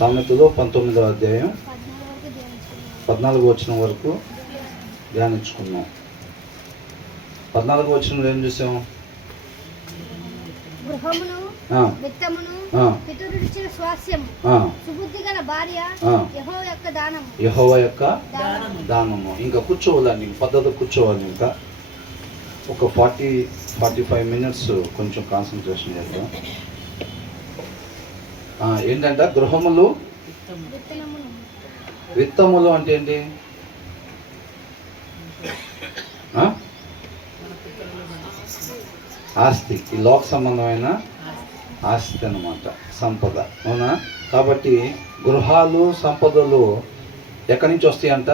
సామెతలు 19వ అధ్యాయం 14వ వచనం వరకు ధ్యానించుకున్నాం. 14వ వచనంలో ఏం చూసాం? గృహమును విత్తమును పితరుడిచ్చిన స్వాస్యము సుబుద్ధి గల భార్య యెహోవా యొక్క దానము. యెహోవా యొక్క దానము. ఇంకా కూర్చోవాలండి, పద్ధతి కూర్చోవాలి. ఇంకా ఒక 40-45 మినిట్స్ కొంచెం కాన్సన్ట్రేషన్ చేద్దాం. ఏంటంటే గృహములు విత్తములు అంటే ఏంటి? ఆస్తి, ఈ లోక సంబంధమైన ఆస్తి అన్నమాట, సంపద. అవునా? కాబట్టి గృహాలు సంపదలు ఎక్కడి నుంచి వస్తాయంట?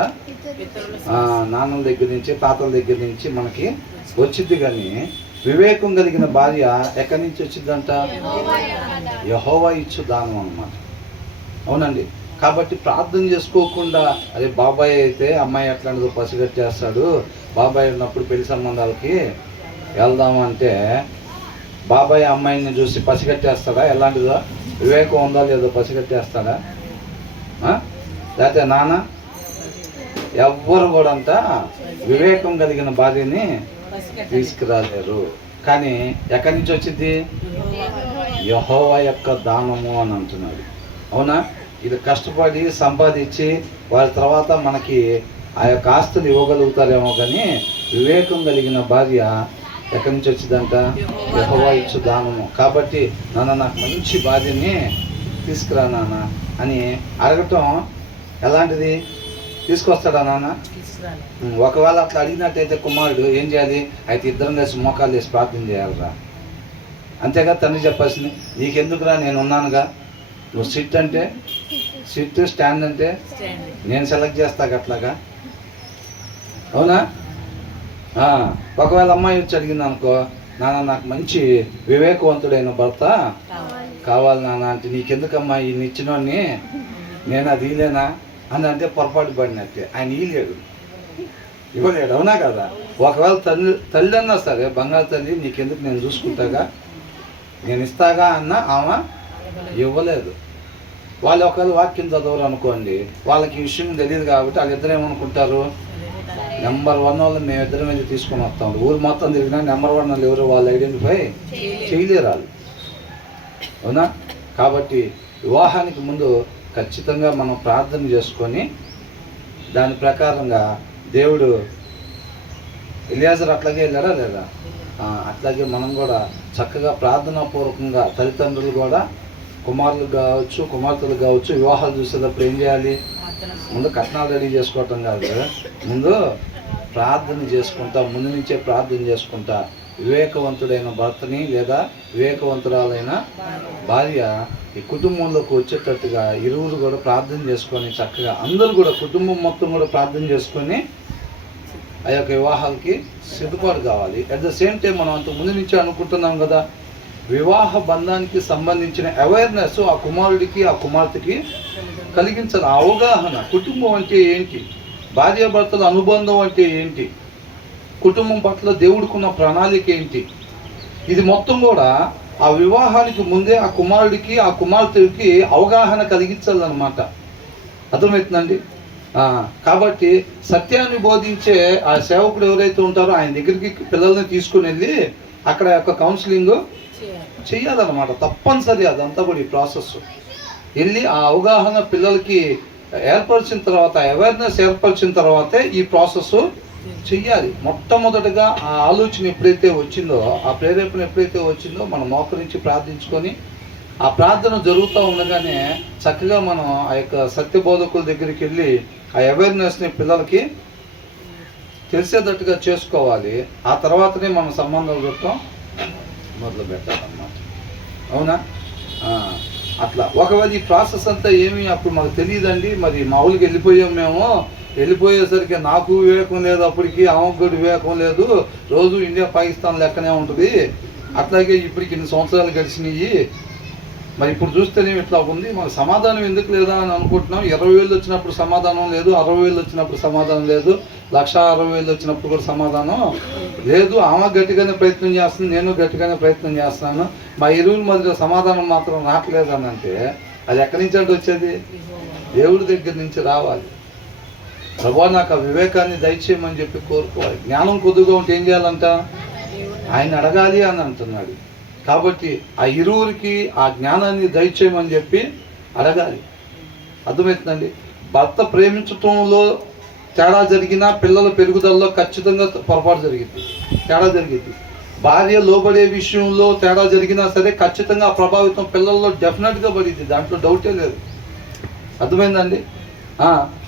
నాన్నల దగ్గర నుంచి, తాతల దగ్గర నుంచి మనకి వచ్చింది. కానీ వివేకం కలిగిన భార్య ఎక్కడి నుంచి వచ్చిందంట? యెహోవా ఇచ్చు దానం అన్నమాట. అవునండి. కాబట్టి ప్రార్థన చేసుకోకుండా, అదే బాబాయ్ అయితే అమ్మాయి ఎట్లాంటిదో పసిగట్టేస్తాడు, బాబాయ్ ఉన్నప్పుడు పెళ్లి సంబంధాలకి వెళ్దామంటే బాబాయ్ అమ్మాయిని చూసి పసిగట్టేస్తాడా? ఎలాంటిదో వివేకం ఉందా లేదో పసిగట్టేస్తాడా? లేకపోతే నాన్న ఎవ్వరు కూడా అంట వివేకం కలిగిన భార్యని తీసుకురాలేరు. కానీ ఎక్కడి నుంచి వచ్చింది? యెహోవా యొక్క దానము అని అంటున్నాడు. అవునా? ఇది కష్టపడి సంపాదించి వారి తర్వాత మనకి ఆ యొక్క ఆస్తులు ఇవ్వగలుగుతారేమో, కానీ వివేకం కలిగిన భార్య ఎక్కడి నుంచి వచ్చిందంట? యెహోవా ఇచ్చు దానము. కాబట్టి నాన్న నాకు మంచి భార్యని తీసుకురా నాన్న అని అడగటం ఎలాంటిది? తీసుకొస్తాడా నాన్న? ఒకవేళ అట్లా అడిగినట్టయితే కుమారుడు ఏం చేయాలి? అయితే ఇద్దరం కలిసి మోకాలు వేసి ప్రార్థన చేయాలిరా. అంతేగా తండ్రి చెప్పాల్సింది. నీకెందుకురా, నేను ఉన్నానుగా. నువ్వు సిట్ అంటే సిట్, స్టాండ్ అంటే నేను సెలెక్ట్ చేస్తాక అట్లాగా. అవునా? ఒకవేళ అమ్మాయి వచ్చి అడిగింది అనుకో, నాన్న నాకు మంచి వివేకవంతుడైన భర్త కావాలి నాన్న అంటే, నీకెందుకమ్మా ఈయన ఇచ్చినోడిని, నేను అది ఇలేనా అని అంటే పొరపాటు పడినట్టే. ఆయన ఇవ్వలేడు. అవునా కదా? ఒకవేళ తల్లి అన్నా సరే, బంగారు తల్లి నీకెందుకు, నేను చూసుకుంటాగా, నేను ఇస్తాగా అన్న ఆమె ఇవ్వలేదు. వాళ్ళు ఒకవేళ వాక్యం చదవరు అనుకోండి, వాళ్ళకి ఈ విషయం తెలియదు కాబట్టి వాళ్ళిద్దరు ఏమనుకుంటారు? నెంబర్ 1 వాళ్ళు మేమిద్దరం వెళ్ళి తీసుకొని వస్తాం. ఊరు మొత్తం తిరిగినా నెంబర్ 1 వాళ్ళు ఎవరు వాళ్ళు ఐడెంటిఫై చేయలేరు వాళ్ళు. అవునా? కాబట్టి వివాహానికి ముందు ఖచ్చితంగా మనం ప్రార్థన చేసుకొని దాని ప్రకారంగా దేవుడు ఎలియాజరు అట్లాగే వెళ్ళారా లేదా? అట్లాగే మనం కూడా చక్కగా ప్రార్థనాపూర్వకంగా తల్లిదండ్రులు కూడా కుమారులు కావచ్చు, కుమార్తెలు కావచ్చు, వివాహాలు చూసేటప్పుడు ఏం చేయాలి? ముందు కట్నాలు రెడీ చేసుకోవటం కాదు, ముందు ప్రార్థన చేసుకుంటా, ముందు నుంచే ప్రార్థన చేసుకుంటా వివేకవంతుడైన భర్తని లేదా వివేకవంతురాలైన భార్య ఈ కుటుంబంలోకి వచ్చేటట్టుగా ఇరువురు కూడా ప్రార్థన చేసుకొని చక్కగా అందరూ కూడా కుటుంబం మొత్తం కూడా ప్రార్థన చేసుకొని ఆ యొక్క వివాహాలకి సిద్ధపాటు కావాలి. అట్ ద సేమ్ టైం మనం అంత ముందు నుంచే అనుకుంటున్నాం కదా, వివాహ బంధానికి సంబంధించిన అవేర్నెస్ ఆ కుమారుడికి ఆ కుమార్తెకి కలిగించాలి. అవగాహన, కుటుంబం అంటే ఏంటి, భార్యాభర్తల అనుబంధం అంటే ఏంటి, కుటుంబం పట్ల దేవుడికున్న ప్రణాళిక ఏంటి, ఇది మొత్తం కూడా ఆ వివాహానికి ముందే ఆ కుమారుడికి ఆ కుమార్తెకి అవగాహన కలిగించాలన్నమాట. అర్థమవుతుందండి? కాబట్టి సత్యాన్ని బోధించే ఆ సేవకుడు ఎవరైతే ఉంటారో ఆయన దగ్గరికి పిల్లల్ని తీసుకుని వెళ్ళి అక్కడ యొక్క కౌన్సిలింగ్ చెయ్యాలన్నమాట. తప్పనిసరి అదంతా కూడా ఈ ప్రాసెస్ వెళ్ళి ఆ అవగాహన పిల్లలకి ఏర్పరిచిన తర్వాత, అవేర్నెస్ ఏర్పరిచిన తర్వాతే ఈ ప్రాసెస్ చెయ్యాలి. మొట్టమొదటిగా ఆ ఆలోచన ఎప్పుడైతే వచ్చిందో, ఆ ప్రేరేపణ ఎప్పుడైతే వచ్చిందో, మనం మోకరించి ప్రార్థించుకొని ఆ ప్రార్థన జరుగుతూ ఉండగానే చక్కగా మనం ఆ యొక్క సత్యబోధకుల దగ్గరికి వెళ్ళి ఆ అవేర్నెస్ని పిల్లలకి తెలిసేటట్టుగా చేసుకోవాలి. ఆ తర్వాతనే మనం సంబంధాలు చూడటం మొదలు పెట్టాలన్నమాట. అవునా? అట్లా ఒకవేళ ఈ ప్రాసెస్ అంతా ఏమీ అప్పుడు మాకు తెలియదండి, మరి మామూలుగా వెళ్ళిపోయాం, మేము వెళ్ళిపోయేసరికి నాకు వివేకం లేదు, అప్పటికి ఆమెకు కూడా వివేకం లేదు, రోజు ఇండియా పాకిస్తాన్ లెక్కనే ఉంటుంది, అట్లాగే ఇప్పటికి ఇన్ని సంవత్సరాలు గడిచినాయి, మరి ఇప్పుడు చూస్తేనే ఇట్లా ఉంది, మాకు సమాధానం ఎందుకు లేదా అని అనుకుంటున్నాం. 20,000 వచ్చినప్పుడు సమాధానం లేదు, 60,000 వచ్చినప్పుడు సమాధానం లేదు, 1,60,000 వచ్చినప్పుడు కూడా సమాధానం లేదు. ఆమె గట్టిగానే ప్రయత్నం చేస్తుంది, నేను గట్టిగానే ప్రయత్నం చేస్తున్నాను, మా ఇరువుల మధ్య సమాధానం మాత్రం రావట్లేదు అని అంటే అది ఎక్కడి నుంచి అంటే వచ్చేది? దేవుడి దగ్గర నుంచి రావాలి. ప్రభువా నాకు ఆ వివేకాన్ని దయచేయమని చెప్పి కోరుకోవాలి. జ్ఞానం కొద్దిగా ఉంటే ఏం చేయాలంట? ఆయన అడగాలి అని అంటున్నాడు. కాబట్టి ఆ ఇరువురికి ఆ జ్ఞానాన్ని దయచేయమని చెప్పి అడగాలి. అర్థమవుతుందండి? భర్త ప్రేమించటంలో తేడా జరిగినా పిల్లల పెరుగుదలలో ఖచ్చితంగా పొరపాటు జరిగింది, తేడా జరిగింది. భార్య లోబడే విషయంలో తేడా జరిగినా సరే ఖచ్చితంగా ఆ ప్రభావితం పిల్లల్లో డెఫినెట్గా పడింది, దాంట్లో డౌటే లేదు. అర్థమైందండి?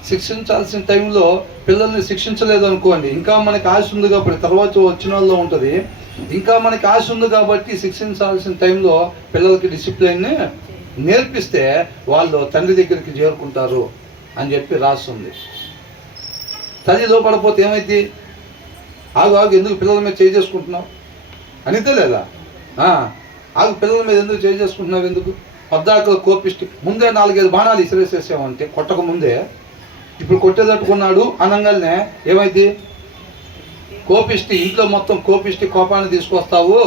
శిక్షించాల్సిన టైంలో పిల్లల్ని శిక్షించలేదు అనుకోండి, ఇంకా మనకి ఆశ ఉంది కాబట్టి, తర్వాత వచ్చిన వాళ్ళలో ఉంటుంది, ఇంకా మనకి ఆశ ఉంది కాబట్టి శిక్షించాల్సిన టైంలో పిల్లలకి డిసిప్లిన్ని నేర్పిస్తే వాళ్ళు తండ్రి దగ్గరికి చేరుకుంటారు అని చెప్పి రాస్తుంది. తల్లి లోపడిపోతే ఏమైంది? ఆగు ఎందుకు పిల్లల మీద చేసుకుంటున్నావు అనితే లేదా? ఆగు పిల్లల మీద ఎందుకు చేసుకుంటున్నావు, ఎందుకు? పద్దాకలు కోపిష్టి ముందే 4-5 బాణాలు ఇసిరేసేసామంటే కొట్టక ముందే, ఇప్పుడు కొట్టేదట్టుకున్నాడు అనగానే ఏమైంది? కోపిష్టి, ఇంట్లో మొత్తం కోపాన్ని తీసుకొస్తావు,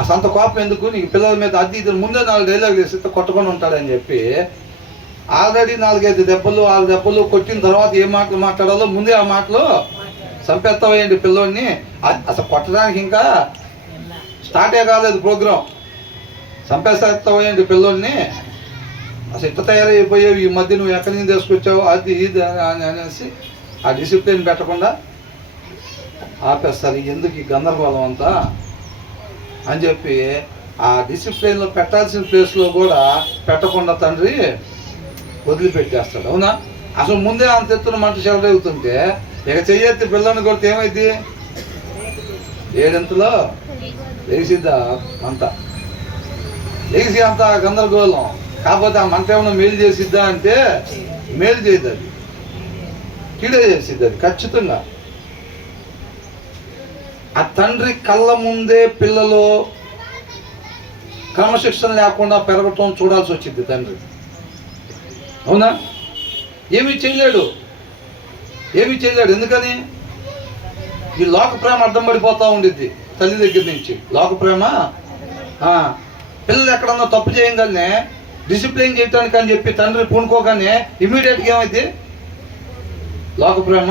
అసలు అంత కోపం ఎందుకు నీకు పిల్లల మీద? అది ఇది ముందే 4 డైలాగులు వేస్తే కొట్టుకొని ఉంటాడని చెప్పి ఆల్రెడీ 4-5 దెబ్బలు 6 దెబ్బలు కొట్టిన తర్వాత ఏ మాటలు మాట్లాడాలో ముందే ఆ మాటలు చంపేస్తావేయండి పిల్లోడిని. అసలు కొట్టడానికి ఇంకా స్టార్టే కాలేదు ప్రోగ్రాం, చంపేస్తావేయండి పిల్లోడిని. అసలు ఇట్ట తయారైపోయావు ఈ మధ్య, నువ్వు ఎక్కడి నుంచి తీసుకొచ్చావు అది ఇది అనేసి ఆ డిసిప్లిన్ పెట్టకుండా ఆపేస్తారు. ఎందుకు ఈ గందరగోళం అంతా అని చెప్పి ఆ డిసిప్లిన్లో పెట్టాల్సిన ప్లేస్లో కూడా పెట్టకుండా తండ్రి వదిలిపెట్టేస్తాడు. అవునా? అసలు ముందే అంత ఎత్తున మంట చెలరేగుతుంటే ఇక చెయ్యెత్తి పిల్లల్ని కొడితే ఏమైంది? 7 లేచిద్దా అంత, లేచి అంత గందరగోళం. కాకపోతే ఆ మంట ఏమన్నా మేలు చేసిద్దా అంటే మేలు చేయదు, అది కీడే చేసిద్ది అది ఖచ్చితంగా. ఆ తండ్రి కళ్ళ ముందే పిల్లలు క్రమశిక్షణ లేకుండా పెరగటం చూడాల్సి వచ్చింది తండ్రి. అవునా? ఏమీ చేయలేడు. ఎందుకని? ఈ లోక ప్రేమ అడ్డం పడిపోతూ ఉండిద్ది తల్లి దగ్గర నుంచి. లోక ప్రేమ పిల్లలు ఎక్కడన్నా తప్పు చేయగానే డిసిప్లిన్ చేయటానికి అని చెప్పి తండ్రి పూనుకోగానే ఇమీడియట్గా ఏమైంది? లోక ప్రేమ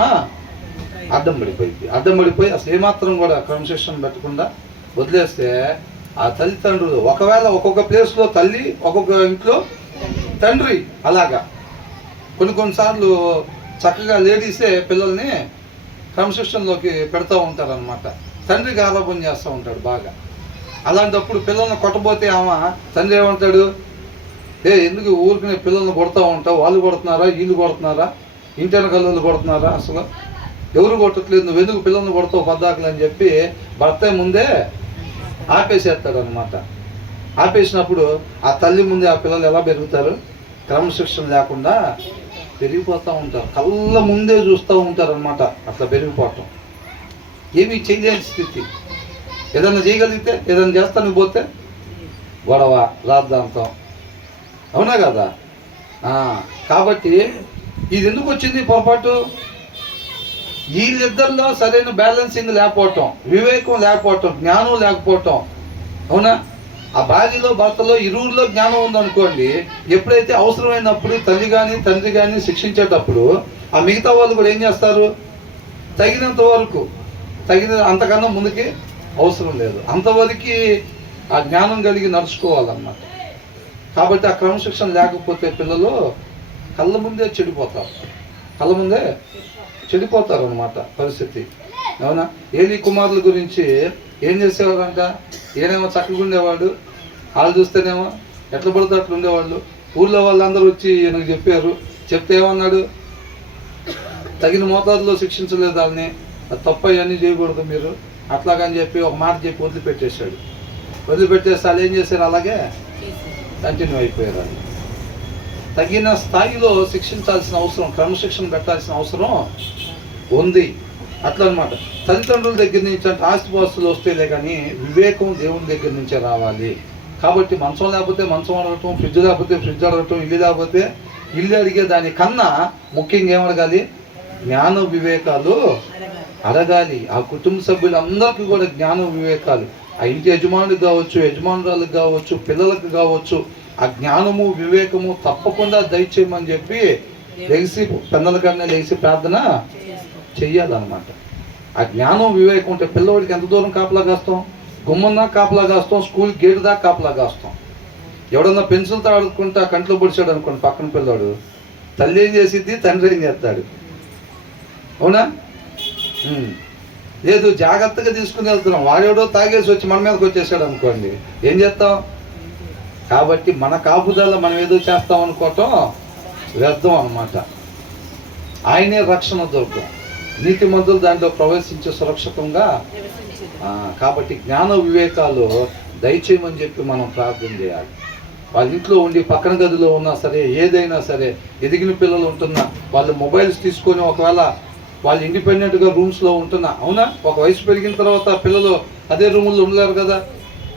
అడ్డం పడిపోయి అసలు ఏమాత్రం కూడా క్రమశిక్షణ పెట్టకుండా వదిలేస్తే ఆ తల్లిదండ్రులు ఒకవేళ ఒక్కొక్క ప్లేస్లో తల్లి, ఒక్కొక్క ఇంట్లో తండ్రి, అలాగా కొన్నిసార్లు చక్కగా లేడీసే పిల్లల్ని క్రమశిక్షణలోకి పెడతా ఉంటారనమాట. తండ్రికి ఆరోపణ చేస్తూ ఉంటాడు బాగా. అలాంటప్పుడు పిల్లల్ని కొట్టబోతే తండ్రి ఏమంటాడు? ఎందుకు ఊరికి పిల్లల్ని కొడతా ఉంటావు? వాళ్ళు కొడుతున్నారా, వీళ్ళు కొడుతున్నారా, ఇంటి కళ్ళు కొడుతున్నారా, అసలు ఎవరు కొట్టట్లేదు, నువ్వు ఎందుకు పిల్లల్ని కొడతావు పద్దాకులు అని చెప్పి భర్త ముందే ఆపేసేస్తాడు అనమాట. ఆపేసినప్పుడు ఆ తల్లి ముందే ఆ పిల్లలు ఎలా పెరుగుతారు? క్రమశిక్షణ లేకుండా పెరిగిపోతూ ఉంటారు, కళ్ళ ముందే చూస్తూ ఉంటారు అనమాట. అట్లా పెరిగిపోవటం ఏమీ చేయలేని స్థితి. ఏదన్నా చేయగలిగితే, ఏదైనా చేస్తాను పోతే గొడవ, రాద్ధాంతం. అవునా కదా? కాబట్టి ఇది ఎందుకు వచ్చింది పొరపాటు? వీళ్ళిద్దరిలో సరైన బ్యాలెన్సింగ్ లేకపోవటం, వివేకం లేకపోవటం, జ్ఞానం లేకపోవటం. అవునా? ఆ భార్యలో భర్తలో ఇరువురిలో జ్ఞానం ఉందనుకోండి, ఎప్పుడైతే అవసరమైనప్పుడు తల్లి కానీ తండ్రి కానీ శిక్షించేటప్పుడు ఆ మిగతా వాళ్ళు కూడా ఏం చేస్తారు? తగినంత వరకు, అంతకన్నా ముందుకి అవసరం లేదు, అంతవరకు ఆ జ్ఞానం కలిగి నడుచుకోవాలన్నమాట. కాబట్టి ఆ క్రమశిక్షణ లేకపోతే పిల్లలు కళ్ళ ముందే చెడిపోతారు అన్నమాట పరిస్థితి. అవునా? ఏలీ కుమారుల గురించి ఏం చేసేవారంట? ఏనేమో చక్కగా ఉండేవాడు, వాళ్ళు చూస్తేనేమో ఎట్లా పడితే అట్లా ఉండేవాళ్ళు. ఊళ్ళో వాళ్ళందరూ వచ్చి ఈయనకు చెప్పారు. చెప్తే ఏమన్నాడు? తగిన మోతాదులో శిక్షించలేదు వాళ్ళని, అది తప్ప ఇవన్నీ చేయకూడదు మీరు అట్లాగని చెప్పి ఒక మాట చెప్పి వదిలిపెట్టేశాడు. వదిలిపెట్టేస్తే వాళ్ళు ఏం చేశారు? అలాగే కంటిన్యూ అయిపోయారు. వాళ్ళు తగిన స్థాయిలో శిక్షించాల్సిన అవసరం, క్రమశిక్షణ పెట్టాల్సిన అవసరం ఉంది. అట్లా అనమాట. తల్లిదండ్రుల దగ్గర నుంచి అంటే ఆస్తిపాస్తులు వస్తేలే కానీ వివేకం దేవుని దగ్గర నుంచే రావాలి. కాబట్టి మంచం లేకపోతే మంచం అడగటం, ఫ్రిడ్జ్ లేకపోతే ఫ్రిడ్జ్ అడగటం, ఇల్లు లేకపోతే ఇల్లు అడిగే దానికన్నా ముఖ్యంగా ఏమడగాలి? జ్ఞాన వివేకాలు అడగాలి. ఆ కుటుంబ సభ్యులందరికీ కూడా జ్ఞాన వివేకాలు, ఆ ఇంటి యజమానులకు కావచ్చు, యజమానురాలకు కావచ్చు, పిల్లలకు కావచ్చు, ఆ జ్ఞానము వివేకము తప్పకుండా దయచేయమని చెప్పి లెగిసి పెద్దల కన్నా లెగిసి ప్రార్థన చెయ్యాలన్నమాట. ఆ జ్ఞానం వివేకం ఉంటే పిల్లవాడికి ఎంత దూరం కాపలా కాస్తాం? గుమ్మం దాకా కాపలా కాస్తాం, స్కూల్ గేట్ దాకా కాపలా కాస్తాం. ఎవడన్నా పెన్సిల్తో ఆడుకుంటా కంట్లో పొడిచాడు అనుకోండి పక్కన పిల్లవాడు, తల్లి ఏం చేసిద్ది, తండ్రి ఏం చేస్తాడు? అవునా? లేదు, జాగ్రత్తగా తీసుకుని వెళ్తున్నాం, వాడెవడో తాగేసి వచ్చి మన మీదకి వచ్చేసాడు అనుకోండి, ఏం చేస్తాం? కాబట్టి మన కాపుదల మనం ఏదో చేస్తాం అనుకోవటం వ్యర్థం అన్నమాట. ఆయనే రక్షణ దుర్గం, నీతిమంతులు దాంట్లో ప్రవేశించే సురక్షితంగా. కాబట్టి జ్ఞాన వివేకాలు దయచేయమని చెప్పి మనం ప్రార్థన చేయాలి. వాళ్ళ ఇంట్లో ఉండి పక్కన గదిలో ఉన్నా సరే, ఏదైనా సరే, ఎదిగిన పిల్లలు ఉంటున్నా వాళ్ళు మొబైల్స్ తీసుకొని ఒకవేళ వాళ్ళు ఇండిపెండెంట్గా రూమ్స్లో ఉంటున్నా, అవునా, ఒక వయసు పెరిగిన తర్వాత పిల్లలు అదే రూముల్లో ఉండలేరు కదా,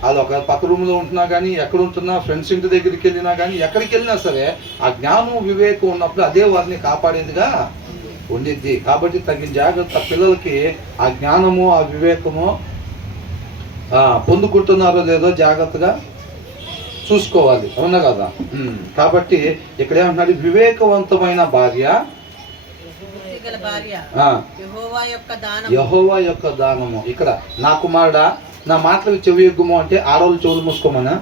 వాళ్ళు ఒక పక్క రూమ్లో ఉంటున్నా కానీ, ఎక్కడ ఉంటున్నా, ఫ్రెండ్స్ ఇంటి దగ్గరికి వెళ్ళినా కానీ, ఎక్కడికి వెళ్ళినా సరే ఆ జ్ఞానం వివేకం ఉన్నప్పుడు అదే వారిని కాపాడేదిగా ఉండిద్ది. కాబట్టి తగిన జాగ్రత్త, పిల్లలకి ఆ జ్ఞానము ఆ వివేకము పొందుకుంటున్నారో లేదో జాగ్రత్తగా చూసుకోవాలి, అవునా కదా? కాబట్టి ఇక్కడ ఏమంటున్నాడు, వివేకవంతమైన భార్య యెహోవా యొక్క దానము. ఇక్కడ నా కుమారుడా నా మాటలకు చెవి ఎగ్గుము అంటే ఆడవాళ్ళు చెవులు మూసుకోమనా?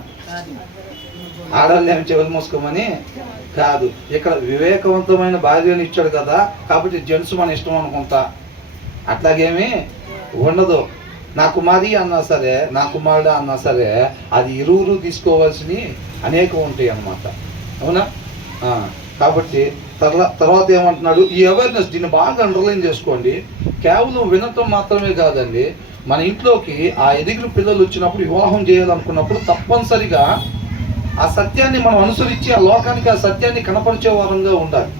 ఆడవాళ్ళు ఏమి చెవులు మూసుకోమని కాదు. ఇక్కడ వివేకవంతమైన భార్యని ఇచ్చాడు కదా, కాబట్టి జెంట్స్ మన ఇష్టం అనుకుంటా అట్లాగేమీ ఉండదు. నా కుమారి అన్నా సరే, నా కుమారుడు అన్నా సరే, అది ఇరువురు తీసుకోవాల్సినవి అనేకం ఉంటాయి అన్నమాట, అవునా? కాబట్టి తర్వాత ఏమంటున్నాడు, ఈ అవేర్నెస్, దీన్ని బాగా అండర్లైన్ చేసుకోండి. కేవలం వినటం మాత్రమే కాదండి, మన ఇంట్లోకి ఆ ఎదిగిన పిల్లలు వచ్చినప్పుడు, వివాహం చేయాలనుకున్నప్పుడు తప్పనిసరిగా ఆ సత్యాన్ని మనం అనుసరించి ఆ లోకానికి ఆ సత్యాన్ని కనపరిచే వారంగా ఉండాలి.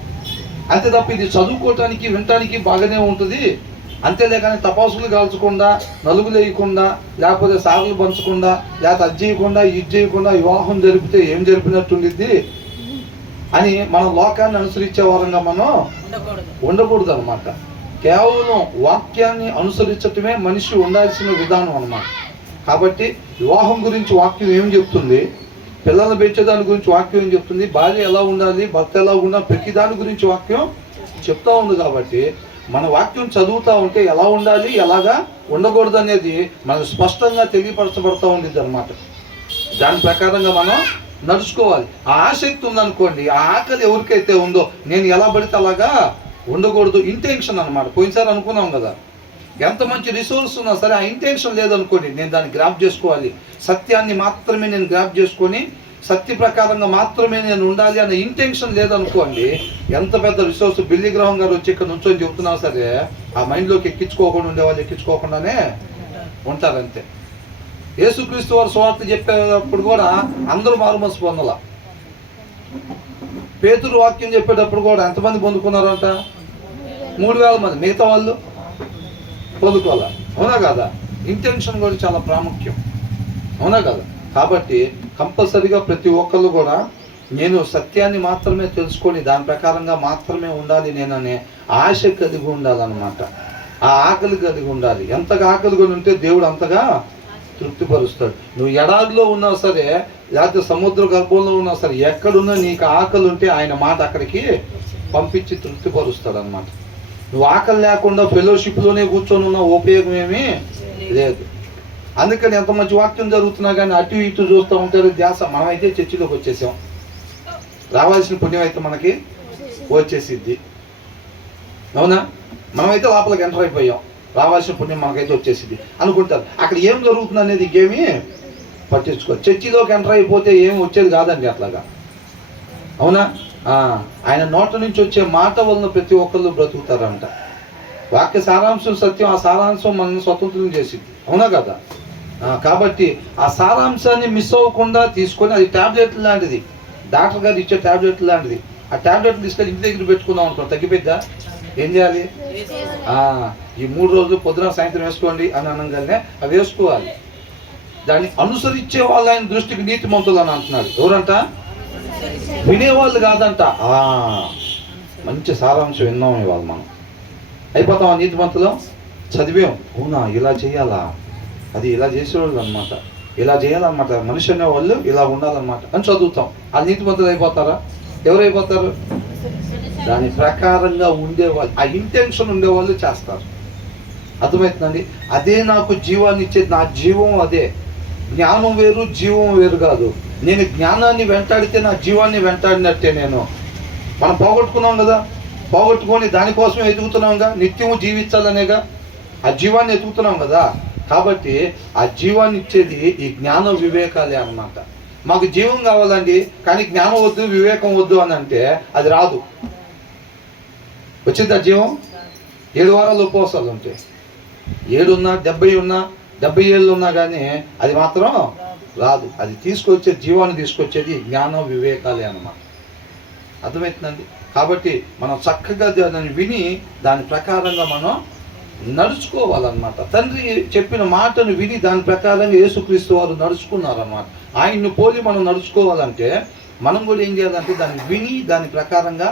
అంతే తప్ప ఇది చదువుకోవటానికి వినటానికి బాగానే ఉంటుంది, అంతేలే కానీ తపాసులు కాల్చకుండా, నలుగులు వేయకుండా, లేకపోతే సార్లు పంచకుండా, లేకపోతే అది చేయకుండా ఇది చేయకుండా వివాహం జరిపితే ఏం జరిపినట్టుండిద్ది అని మన లోకాన్ని అనుసరించే వారంగా మనం ఉండకూడదు అనమాట. కేవలం వాక్యాన్ని అనుసరించటమే మనిషి ఉండాల్సిన విధానం అన్నమాట. కాబట్టి వివాహం గురించి వాక్యం ఏం చెప్తుంది, పిల్లలు పెంచేదాని గురించి వాక్యం ఏం చెప్తుంది, భార్య ఎలా ఉండాలి, భర్త ఎలా ఉండాలి, ప్రతి దాని గురించి వాక్యం చెప్తా ఉంది. కాబట్టి మన వాక్యం చదువుతూ ఉంటే ఎలా ఉండాలి, ఎలాగా ఉండకూడదు అనేది మనకు స్పష్టంగా తెలియపరచబడుతూ ఉండేది అనమాట. దాని ప్రకారంగా మనం నడుచుకోవాలి. ఆ ఆసక్తి ఉందనుకోండి, ఆ ఆకలి ఎవరికైతే ఉందో, నేను ఎలా పడితే అలాగా ఉండకూడదు, ఇంటెన్షన్ అనమాట. పోయినసారి అనుకున్నాం కదా, ఎంత మంచి రిసోర్స్ ఉన్నా సరే ఆ ఇంటెన్షన్ లేదనుకోండి, నేను దాన్ని గ్రాప్ చేసుకోవాలి, సత్యాన్ని మాత్రమే నేను గ్రాప్ చేసుకొని సత్య ప్రకారంగా మాత్రమే నేను ఉండాలి అనే ఇంటెన్షన్ లేదనుకోండి, ఎంత పెద్ద రిసోర్స్ బిల్లి గ్రహం గారు వచ్చి ఇక్కడ నుంచొని చెబుతున్నా సరే ఆ మైండ్లోకి ఎక్కించుకోకుండా ఉండేవాళ్ళు ఎక్కించుకోకుండానే ఉంటారంతే. యేసుక్రీస్తు వారు సువార్త చెప్పేటప్పుడు కూడా అందరూ మారుమనసు పొందాల. పేతురు వాక్యం చెప్పేటప్పుడు కూడా ఎంతమంది పొందుకున్నారంట? 3000 మంది. మిగతా వాళ్ళు పొందుకోవాలి, అవునా కదా? ఇంటెన్షన్ కూడా చాలా ప్రాముఖ్యం, అవునా కదా? కాబట్టి కంపల్సరిగా ప్రతి ఒక్కళ్ళు కూడా నేను సత్యాన్ని మాత్రమే తెలుసుకొని దాని ప్రకారంగా మాత్రమే ఉండాలి నేననే ఆశ కలిగి ఉండాలన్నమాట. ఆ ఆకలి కలిగి ఉండాలి. ఎంతగా ఆకలి కొని ఉంటే దేవుడు అంతగా తృప్తిపరుస్తాడు. నువ్వు ఎడారిలో ఉన్నా సరే, లేకపోతే సముద్ర గర్భంలో ఉన్నా సరే, ఎక్కడున్నా నీకు ఆకలి ఉంటే ఆయన మాట అక్కడికి పంపించి తృప్తిపరుస్తాడు అనమాట. నువ్వు ఆకలి లేకుండా ఫెలోషిప్లోనే కూర్చొని ఉన్న ఉపయోగం ఏమీ లేదు. అందుకని ఎంత మంచి వాక్యం జరుగుతున్నా కానీ అటు ఇటు చూస్తూ ఉంటారు ధ్యాస. మనమైతే చర్చిలోకి వచ్చేసాం, రావాల్సిన పుణ్యం అయితే మనకి వచ్చేసిద్ది, అవునా? మనమైతే లోపలికి ఎంటర్ అయిపోయాం, రావాల్సిన పుణ్యం మనకైతే వచ్చేసిద్ది అనుకుంటారు. అక్కడ ఏం జరుగుతుంది అనేది ఇంకేమీ పట్టించుకోరు. చర్చిలోకి ఎంటర్ అయిపోతే ఏమి వచ్చేది కాదండి అట్లాగా, అవునా? ఆయన నోట నుంచి వచ్చే మాట వలన ప్రతి ఒక్కళ్ళు బ్రతుకుతారంట. వాక్య సారాంశం సత్యం, ఆ సారాంశం మనల్ని స్వతంత్రం చేసింది, అవునా కదా? కాబట్టి ఆ సారాంశాన్ని మిస్ అవ్వకుండా తీసుకొని, అది ట్యాబ్లెట్ లాంటిది, డాక్టర్ గారు ఇచ్చే ట్యాబ్లెట్ లాంటిది. ఆ ట్యాబ్లెట్లు తీసుకొని ఇంటి దగ్గర పెట్టుకుందాం అనుకోండి, తగ్గిపోద్దా? ఏం చేయాలి? ఈ 3 రోజులు పొద్దున సాయంత్రం వేసుకోండి అని అనగానే అవి వేసుకోవాలి. దాన్ని అనుసరించే వాళ్ళు ఆయన దృష్టికి నీతిమంతులు అని అంటున్నాడు. ఎవరంట? వినేవాళ్ళు కాదంట. మంచి సారాంశం విన్నాం ఇవాళ మనం. అయిపోతాం నీతిమంతులు, చదివాం, అవునా ఇలా చేయాలా, అది ఇలా చేసేవాళ్ళు అనమాట. ఇలా చేయాలన్నమాట, మనిషి అనే వాళ్ళు ఇలా ఉండాలన్నమాట అని చదువుతాం. ఆ నీతిమంతులు అయిపోతారా? ఎవరైపోతారు? దాని ప్రకారంగా ఉండేవాళ్ళు, ఆ ఇంటెన్షన్ ఉండేవాళ్ళు చేస్తారు. అర్థమవుతుందండి? అదే నాకు జీవాన్ని ఇచ్చేది. నా జీవం అదే. జ్ఞానం వేరు, జీవం వేరు కాదు. నేను జ్ఞానాన్ని వెంటాడితే నా జీవాన్ని వెంటాడినట్టే. మనం పోగొట్టుకున్నాం కదా, పోగొట్టుకొని దానికోసం ఎదుగుతున్నాంగా, నిత్యము జీవించాలనేగా ఆ జీవాన్ని ఎదుగుతున్నాం కదా. కాబట్టి ఆ జీవాన్ని ఇచ్చేది ఈ జ్ఞాన వివేకాలే అన్నమాట. మాకు జీవం కావాలండి, కానీ జ్ఞానం వద్దు, వివేకం వద్దు అని అంటే అది రాదు. వచ్చింది ఆ జీవం? 7 వారాలు ఉపవాసాలు ఉంటాయి. 7 ఉన్నా 70 ఉన్నా 70 ఏళ్ళు ఉన్నా కానీ అది మాత్రం రాదు. అది తీసుకొచ్చే జీవాన్ని తీసుకొచ్చేది జ్ఞాన వివేకాలే అన్నమాట. అర్థమవుతుందండి? కాబట్టి మనం చక్కగా దాన్ని విని దాని ప్రకారంగా మనం నడుచుకోవాలన్నమాట. తండ్రి చెప్పిన మాటను విని దాని ప్రకారంగా యేసుక్రీస్తు వారు నడుచుకున్నారన్నమాట. ఆయన్ను పోలి మనం నడుచుకోవాలంటే మనం కూడా ఏం చేయాలంటే దాన్ని విని దాని ప్రకారంగా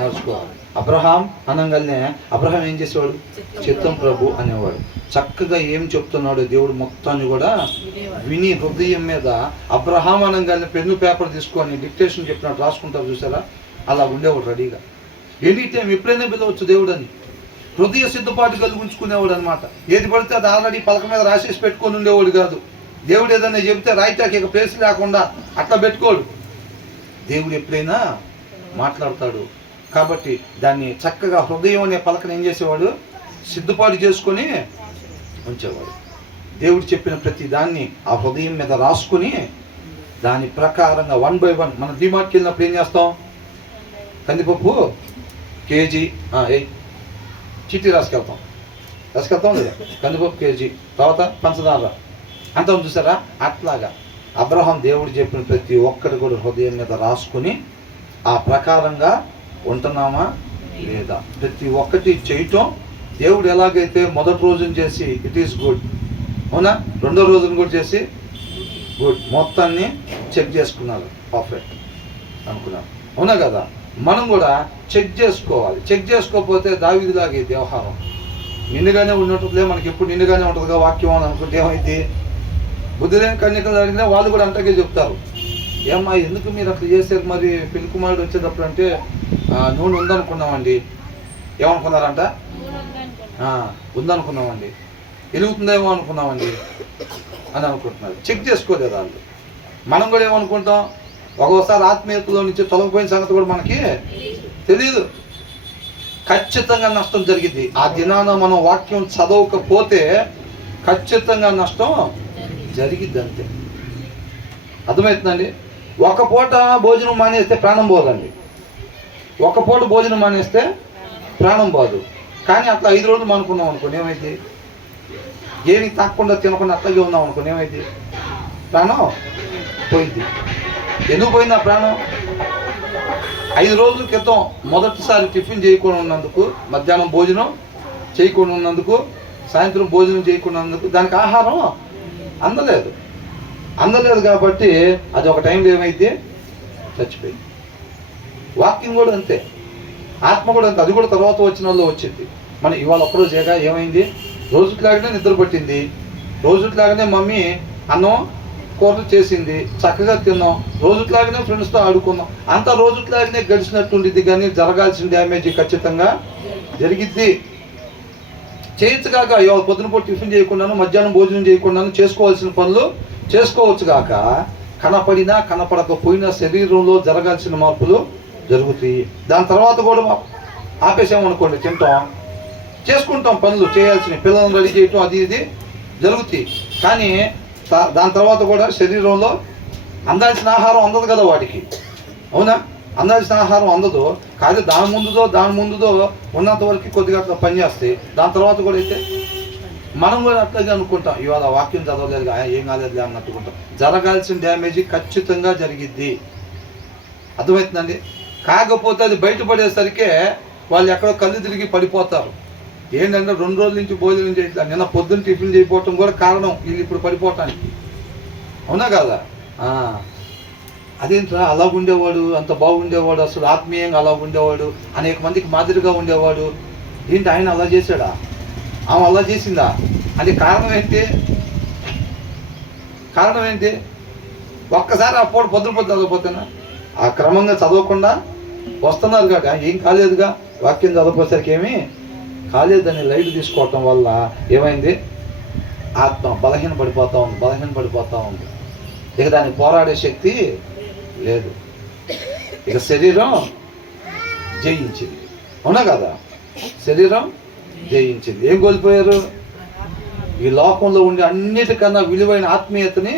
నడుచుకోవాలి. అబ్రహాం అనగానే అబ్రహాం ఏం చేసేవాడు? చిత్తం ప్రభు అనేవాడు. చక్కగా ఏం చెప్తున్నాడు దేవుడు మొత్తాన్ని కూడా విని హృదయం మీద, అబ్రహాం అనగానే పెన్ను పేపర్ తీసుకొని డిక్టేషన్ చెప్పినట్టు రాసుకుంటారు చూసారా, అలా ఉండేవాడు రెడీగా. ఎనీ టైం ఎప్పుడైనా పిలవచ్చు దేవుడు అని. హృదయ సిద్ధపాటు కలిగి ఉంచుకునేవాడు అనమాట. ఏది పడితే అది ఆల్రెడీ పలక మీద రాసేసి పెట్టుకొని ఉండేవాడు కాదు. దేవుడు ఏదైనా చెబితే రాయిటాకి ఇక ప్లేస్ లేకుండా అట్లా పెట్టుకోడు. దేవుడు ఎప్పుడైనా మాట్లాడతాడు. కాబట్టి దాన్ని చక్కగా హృదయం అనే పలకను ఏం చేసేవాడు? సిద్ధపాటు చేసుకొని ఉంచేవాడు. దేవుడు చెప్పిన ప్రతి దాన్ని ఆ హృదయం మీద రాసుకుని దాని ప్రకారంగా 1 by 1 మనం డిమార్ట్కి వెళ్ళినప్పుడు ఏం చేస్తాం? కందిపప్పు కేజీ చీటీ రాసుకెళ్తాం లేదా? కందిపప్పు కేజీ, తర్వాత పంచదార అంతా చూసారా? అట్లాగా అబ్రహాం దేవుడు చెప్పిన ప్రతి ఒక్కటి కూడా హృదయం మీద రాసుకుని ఆ ప్రకారంగా ఉంటున్నామా లేదా, ప్రతి ఒక్కటి చేయటం. దేవుడు ఎలాగైతే మొదటి రోజున చేసి ఇట్ ఈస్ గుడ్, అవునా, రెండో రోజున కూడా చేసి గుడ్, మొత్తాన్ని చెక్ చేసుకున్నారు, పర్ఫెక్ట్ అనుకున్నారు, అవునా కదా. మనం కూడా చెక్ చేసుకోవాలి. చెక్ చేసుకోకపోతే దావీదులాగే వ్యవహారం నిండుగానే ఉన్నట్లే, మనకి ఎప్పుడు నిండుగానే ఉంటుందిగా వాక్యం అని అనుకుంటే ఏమైంది? బుద్ధి లేని కన్యకలు అడిగినా వాళ్ళు కూడా అంతకే చెప్తారు. ఏమ్మా ఎందుకు మీరు అట్లా చేశారు? మరి పెళ్లి కుమారుడు వచ్చేటప్పుడు అంటే నూనె ఉందనుకున్నామండి. ఏమనుకున్నారంట? ఉందనుకున్నామండి, వెలుగుతుందేమో అనుకున్నామండి అని అనుకుంటున్నారు. చెక్ చేసుకోలేదు వాళ్ళు. మనం కూడా ఏమనుకుంటాం? ఒక్కోసారి ఆత్మీయతలో నుంచి తొలగిపోయిన సంగతి కూడా మనకి తెలియదు. ఖచ్చితంగా నష్టం జరిగింది. ఆ దినాన మనం వాక్యం చదవకపోతే ఖచ్చితంగా నష్టం జరిగిద్ది, అంతే. అర్థమవుతుందండి? ఒక పూట భోజనం మానేస్తే ప్రాణం పోదండి. ఒక పూట భోజనం మానేస్తే ప్రాణం పోదు. కానీ అట్లా 5 రోజులు మానుకున్నాం అనుకోండి ఏమైంది? ఏమి తాకుండా తినకుండా అట్లాగే ఉన్నాం అనుకోండి ఏమైంది? ప్రాణం పోయింది. ఎందుకు పోయింది ఆ ప్రాణం? 5 రోజుల క్రితం మొదటిసారి టిఫిన్ చేయకుండా ఉన్నందుకు, మధ్యాహ్నం భోజనం చేయకుండా ఉన్నందుకు, సాయంత్రం భోజనం చేయకుండా ఉన్నందుకు దానికి ఆహారం అందలేదు కాబట్టి అది ఒక టైంలో ఏమైంది? చచ్చిపోయింది. వాక్యం కూడా అంతే, ఆత్మ కూడా అంతే. అది కూడా తర్వాత వచ్చిన వాళ్ళు వచ్చింది. మన ఇవాళ ఒక్కరోజు ఏమైంది? రోజుట్లాగానే నిద్ర పట్టింది, రోజుట్లాగానే మమ్మీ అన్నం కూరలు చేసింది, చక్కగా తిన్నాం, రోజుట్లాగానే ఫ్రెండ్స్తో ఆడుకున్నాం, అంత రోజుట్లాగానే గడిచినట్టుండిద్ది. కానీ జరగాల్సిన డ్యామేజ్ ఖచ్చితంగా జరిగిద్ది. చేయొచ్చు కాక ఇవాళ పొద్దున పూట టిఫిన్ చేయకుండాను, మధ్యాహ్నం భోజనం చేయకుండాను చేసుకోవాల్సిన పనులు చేసుకోవచ్చు కాక, కనపడినా కనపడకపోయినా శరీరంలో జరగాల్సిన మార్పులు జరుగుతాయి. దాని తర్వాత కూడా ఆపేసామనుకోండి, తింటాం, చేసుకుంటాం, పనులు చేయాల్సినవి, పిల్లలను రెడీ చేయటం అది ఇది జరుగుతాయి. కానీ దాని తర్వాత కూడా శరీరంలో అందాల్సిన ఆహారం అందదు కదా వాటికి, అవునా? అందాల్సిన ఆహారం అందదు. కాదు దాని ముందుదో ఉన్నంత వరకు కొద్దిగా అట్లా పనిచేస్తాయి. దాని తర్వాత కూడా అయితే మనం కూడా అట్లాగే అనుకుంటాం, ఇవాళ వాక్యం చదవలేదు ఏం కాలేదులే అన్నట్టుకుంటాం. జరగాల్సిన డ్యామేజ్ ఖచ్చితంగా జరిగిద్ది. అర్థమవుతుందండి? కాకపోతే అది బయటపడేసరికే వాళ్ళు ఎక్కడో కళ్ళు తిరిగి పడిపోతారు. ఏంటంటే 2 రోజుల నుంచి భోజనం చేయట్లేదు, నిన్న పొద్దున్న టిఫిన్ చేయకపోవటం కూడా కారణం వీళ్ళు ఇప్పుడు పడిపోవటానికి, అవునా కదా. అదేంట్రా అలా ఉండేవాడు, అంత బాగుండేవాడు, అసలు ఆత్మీయంగా అలా ఉండేవాడు, అనేక మందికి మాదిరిగా ఉండేవాడు, ఏంటి ఆయన అలా చేశాడా, ఆమె అలా చేసిందా అంటే కారణం ఏంటి? కారణం ఏంటి? ఒక్కసారి ఆ పూట పొద్దున చదవకపోతేనా, ఆ క్రమంగా చదవకుండా వస్తున్నారు కాక ఏం కాలేదుగా, వాక్యం చదవకపోసరికి ఏమీ కాలేదని లైట్ తీసుకోవటం వల్ల ఏమైంది? ఆత్మ బలహీన పడిపోతూ ఉంది. ఇక దానికి పోరాడే శక్తి లేదు. ఇక శరీరం జయించింది. అవునా కదా? శరీరం జయించింది. ఏం కోల్పోయారు? ఈ లోకంలో ఉండే అన్నిటికన్నా విలువైన ఆత్మీయతని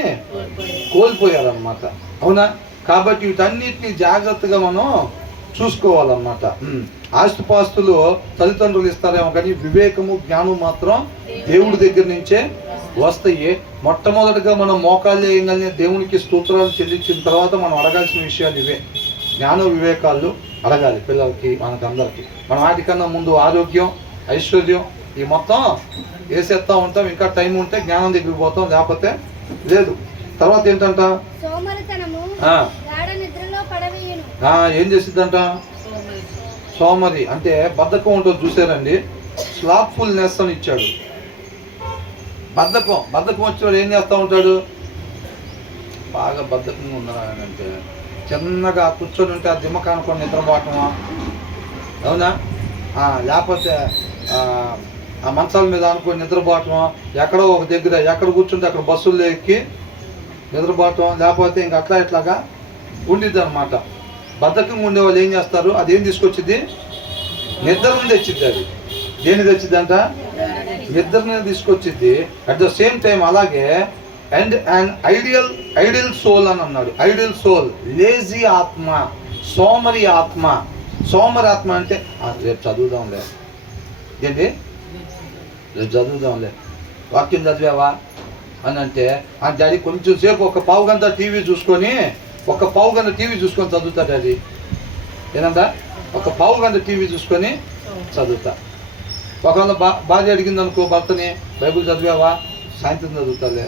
కోల్పోయారన్నమాట. అవునా? కాబట్టి వీటన్నిటిని జాగ్రత్తగా మనం చూసుకోవాలన్నమాట. ఆస్తిపాస్తులు తల్లిదండ్రులు ఇస్తారేమో కానీ వివేకము జ్ఞానం మాత్రం దేవుడి దగ్గర నుంచే వస్తాయి. మొట్టమొదటిగా మనం మోకాళ్ళు వేయగానే దేవునికి స్తోత్రాలు చెల్లించిన తర్వాత మనం అడగాల్సిన విషయాలు ఇవే. జ్ఞాన వివేకాలు అడగాలి పిల్లలకి, మనకందరికి. మనం వాటికన్నా ముందు ఆరోగ్యం, ఐశ్వర్యం ఈ మొత్తం వేసేస్తూ ఉంటాం. ఇంకా టైం ఉంటే జ్ఞానం దగ్గరికి పోతాం, లేకపోతే లేదు. తర్వాత ఏంటంట? ఏం చేసిద్దంట? సోమరి అంటే బద్ధకం ఉంటుంది చూసారండి. స్లాప్ఫుల్నెస్ అని ఇచ్చాడు. బద్ధకం వచ్చేవాడు ఏం చేస్తూ ఉంటాడు? బాగా బద్ధకంగా ఉన్నారంటే చిన్నగా కూర్చొని ఉంటే ఆ దిమ్మ కానుకొని నిద్రపోవటమా, అవునా? లేకపోతే ఆ మంచాల మీద అనుకొని నిద్రపోవటమా, ఎక్కడో ఒక దగ్గర ఎక్కడ కూర్చుంటే అక్కడ బస్సుల్లో ఎక్కి నిద్రపోవటం, లేకపోతే ఇంక అట్లా ఇట్లాగా ఉండిద్ది అనమాట. బద్ధకంగా ఉండేవాళ్ళు ఏం చేస్తారు? అదేం తీసుకొచ్చిద్ది? నిద్రను తెచ్చిద్ది. అది దేని తెచ్చిద్దంట? నిద్రని తీసుకొచ్చిద్ది. అట్ ద సేమ్ టైం అలాగే అండ్ ఐడియల్ సోల్ అని అన్నాడు. ఐడియల్ సోల్, లేజీ ఆత్మ, సోమరి ఆత్మ. సోమరి ఆత్మ అంటే రేపు చదువుదాంలే, ఏంటి రేపు చదువుదాంలే, వాక్యం చదివావా అని అంటే ఆ డాడీ కొంచెం సేపు ఒక పావు గంట టీవీ చూసుకొని చదువుతాడు. అది ఏనందా? ఒక పావు గంట టీవీ చూసుకొని చదువుతా. ఒకవేళ భార్య అడిగింది అనుకో భర్తని, బైబిల్ చదివావా? సాయంత్రం చదువుతాలే.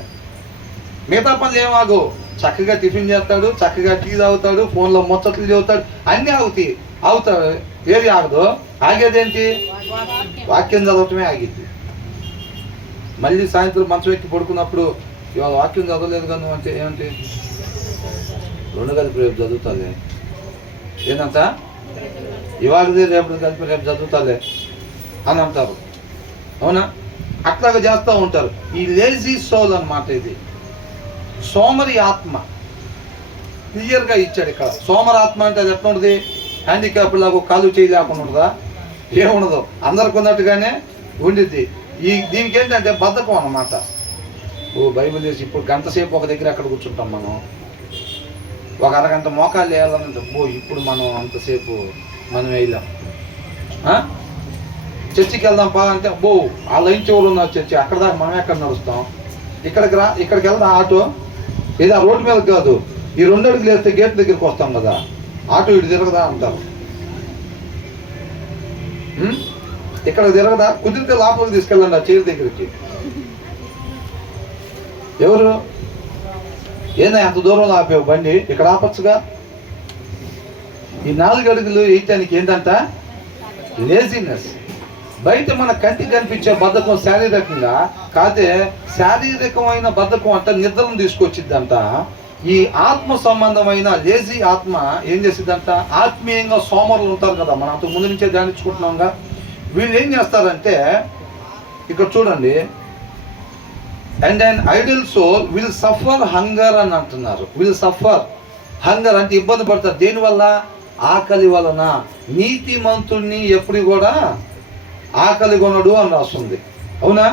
మిగతా పనులు ఏమాగు, చక్కగా టిఫిన్ చేస్తాడు, చక్కగా టీ తాగుతాడు, ఫోన్లో ముచ్చట్లు చదువుతాడు, అన్నీ అవుతాడు. ఏది ఆగదు? ఆగేదేంటి? వాక్యం చదవటమే ఆగిద్ది. మళ్ళీ సాయంత్రం మంచం ఎక్కి పడుకున్నప్పుడు ఇవాళ వాక్యం చదవలేదు కదా అంటే ఏమంటే, రెండు కలిపి రేపు చదువుతాలే. ఏంటంట? ఇవాళది రేపు కలిపి రేపు చదువుతాలే అని అంటారు. అవునా? అట్లాగా చేస్తూ ఉంటారు. ఈ లేజీ సోల్ అన్నమాట ఇది. సోమరి ఆత్మ క్లియర్గా ఇచ్చాడు ఇక్కడ. సోమరి ఆత్మ అంటే అది ఎట్లా ఉంటుంది? హ్యాండిక్యాప్ లాగా కాలు చేయి లేకుండా ఉంటుందా? ఏముండదు, అందరికి ఉన్నట్టుగానే ఉండిద్ది. దీనికి ఏంటంటే బద్ధకం అన్నమాట. బైబిల్ చేసి ఇప్పుడు గంట సేపు ఒక దగ్గర అక్కడ కూర్చుంటాం మనం. ఒక అరగంట మోకాళ్ళు వేయాలంటే ఇప్పుడు మనం అంతసేపు మనం వేయలేం. చర్చికి వెళ్దాం పా అంటే ఆ లైన్ చివరు ఉన్న చర్చి, అక్కడ దాకా మనం ఎక్కడ నడుస్తాం? ఇక్కడికి వెళ్దాం ఆటో, ఏదో రోడ్డు మీద కాదు, ఈ 2 అడుగులు వేస్తే గేట్ దగ్గరికి వస్తాం కదా, ఆటో ఇటు తిరగదా అంటారు. ఇక్కడ తిరగదా? కుదిరితే లోపలికి తీసుకెళ్ళండి ఆ చైర్ దగ్గరికి. ఎవరు? ఏందా అంత దూరంలో ఆపేవు బండి? ఇక్కడ ఆపచ్చుగా. ఈ 4 అడుగులు వేయటానికి ఏంటంట? లేజినెస్. బయట మన కంటికి కనిపించే బద్ధకం శారీరకంగా కాదే, శారీరకమైన బద్ధకం అంట నిద్రను తీసుకొచ్చిద్దంట. ఈ ఆత్మ సంబంధమైన లేజీ ఆత్మ ఏం చేసిద్దంట? ఆత్మీయంగా సోమరులు ఉంటారు కదా, మనం అంతకు ముందు నుంచే ధ్యానించుకుంటున్నాంగా. వీళ్ళు ఏం చేస్తారంటే ఇక్కడ చూడండి, and an idle soul will suffer hunger అని అంటున్నారు. will suffer hunger అంటే ఇబ్బంది పడతారు. దేనివల్ల? ఆకలి వలన. నీతిమంతుడిని ఎప్పుడు కూడా ఆకలి కొనడు అని రాస్తుంది. అవునా?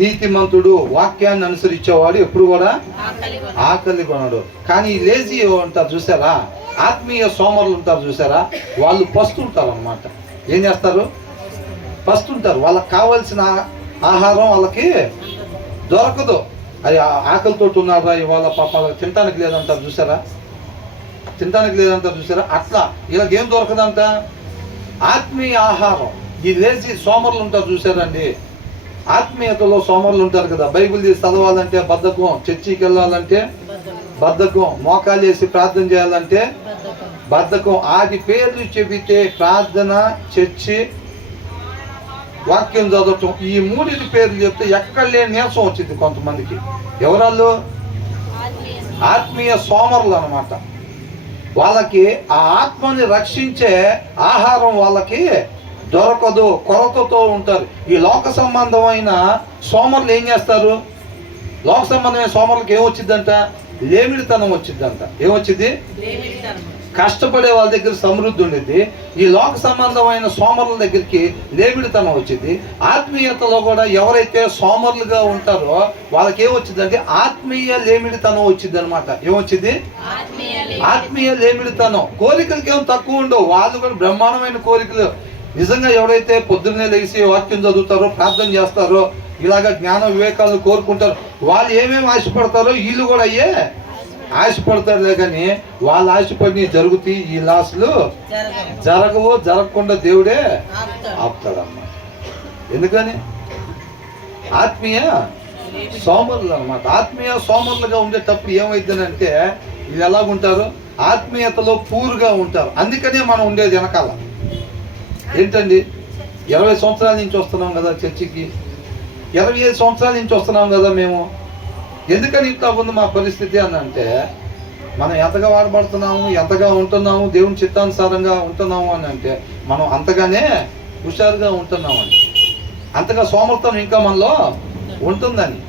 నీతిమంతుడు, వాక్యాన్ని అనుసరించేవాడు ఎప్పుడు కూడా ఆకలి కొనడు. కానీ లేజీ ఉంటారు చూసారా, ఆత్మీయ సోమరులు ఉంటారు చూసారా, వాళ్ళు పస్తుంటారు అన్నమాట. ఏం చేస్తారు? పస్తుంటారు. వాళ్ళకి కావాల్సిన ఆహారం వాళ్ళకి దొరకదు. అది ఆకలితో ఉన్నారా ఇవాళ పాప తినటానికి లేదంటారు చూసారా, అట్లా వీళ్ళకి ఏం దొరకదంట? ఆత్మీయ ఆహారం. ఈ లేజీ సోమరులు ఉంటారు చూసారండి, ఆత్మీయతలో సోమరులు ఉంటారు కదా. బైబిల్ తీసి చదవాలంటే బద్ధకం, చర్చికి వెళ్ళాలంటే బద్ధకం, మోకాలు వేసి ప్రార్థన చేయాలంటే బద్ధకం. ఆది పేర్లు చెబితే ప్రార్థన, చర్చి, వాక్యం చదవటం, ఈ 3 పేర్లు చెప్తే ఎక్కడ లేని నీరసం వచ్చింది కొంతమందికి. ఎవరాళ్ళు? ఆత్మీయ సోమరులు అన్నమాట. వాళ్ళకి ఆ ఆత్మని రక్షించే ఆహారం వాళ్ళకి దొరకదు, కొరతతో ఉంటారు. ఈ లోక సంబంధమైన సోమరులు ఏం చేస్తారు? లోక సంబంధమైన సోమరులకు ఏమొచ్చిందంట? లేమిడితనం వచ్చిందంట. ఏమొచ్చింది? కష్టపడే వాళ్ళ దగ్గర సమృద్ధి ఉండేది. ఈ లోక సంబంధమైన సోమరుల దగ్గరికి లేమిడితనం వచ్చింది. ఆత్మీయతలో కూడా ఎవరైతే సోమరులుగా ఉంటారో వాళ్ళకి ఏమొచ్చిందంటే ఆత్మీయ లేమిడితనం వచ్చింది అనమాట. ఏమొచ్చింది? ఆత్మీయ లేమిడితనం. కోరికలకి ఏం తక్కువ ఉండవు, వాళ్ళు కూడా బ్రహ్మాండమైన కోరికలు. నిజంగా ఎవరైతే పొద్దున్నే లేచి వాక్యం చదువుతారో, ప్రార్థన చేస్తారో, ఇలాగ జ్ఞాన వివేకాలను కోరుకుంటారు, వాళ్ళు ఏమేమి ఆశపడతారో వీళ్ళు కూడా అయ్యే ఆశపడతారులే. కానీ వాళ్ళు ఆశపడి జరుగుతాయి, ఈ లాసులు జరగవు. జరగకుండా దేవుడే ఆపుతాడన్నమాట. ఎందుకని? ఆత్మీయ సోమరులు అన్నమాట. ఆత్మీయ సోమరులుగా ఉండేటప్పుడు ఏమైందంటే వీళ్ళు ఎలాగుంటారు? ఆత్మీయతలో పూరుగా ఉంటారు. అందుకనే మనం ఉండేది వెనకాల. ఏంటండి, 20 సంవత్సరాల నుంచి వస్తున్నాం కదా చర్చికి, 25 సంవత్సరాల నుంచి వస్తున్నాం కదా మేము. ఎందుకని ఇంత ఉంది మా పరిస్థితి అని అంటే, మనం ఎంతగా వాడబడుతున్నాము, ఎంతగా ఉంటున్నాము, దేవుని చిత్తానుసారంగా ఉంటున్నాము అని అంటే మనం అంతగానే హుషారుగా ఉంటున్నామని, అంతగా సోమర్థం ఇంకా మనలో ఉంటుందని.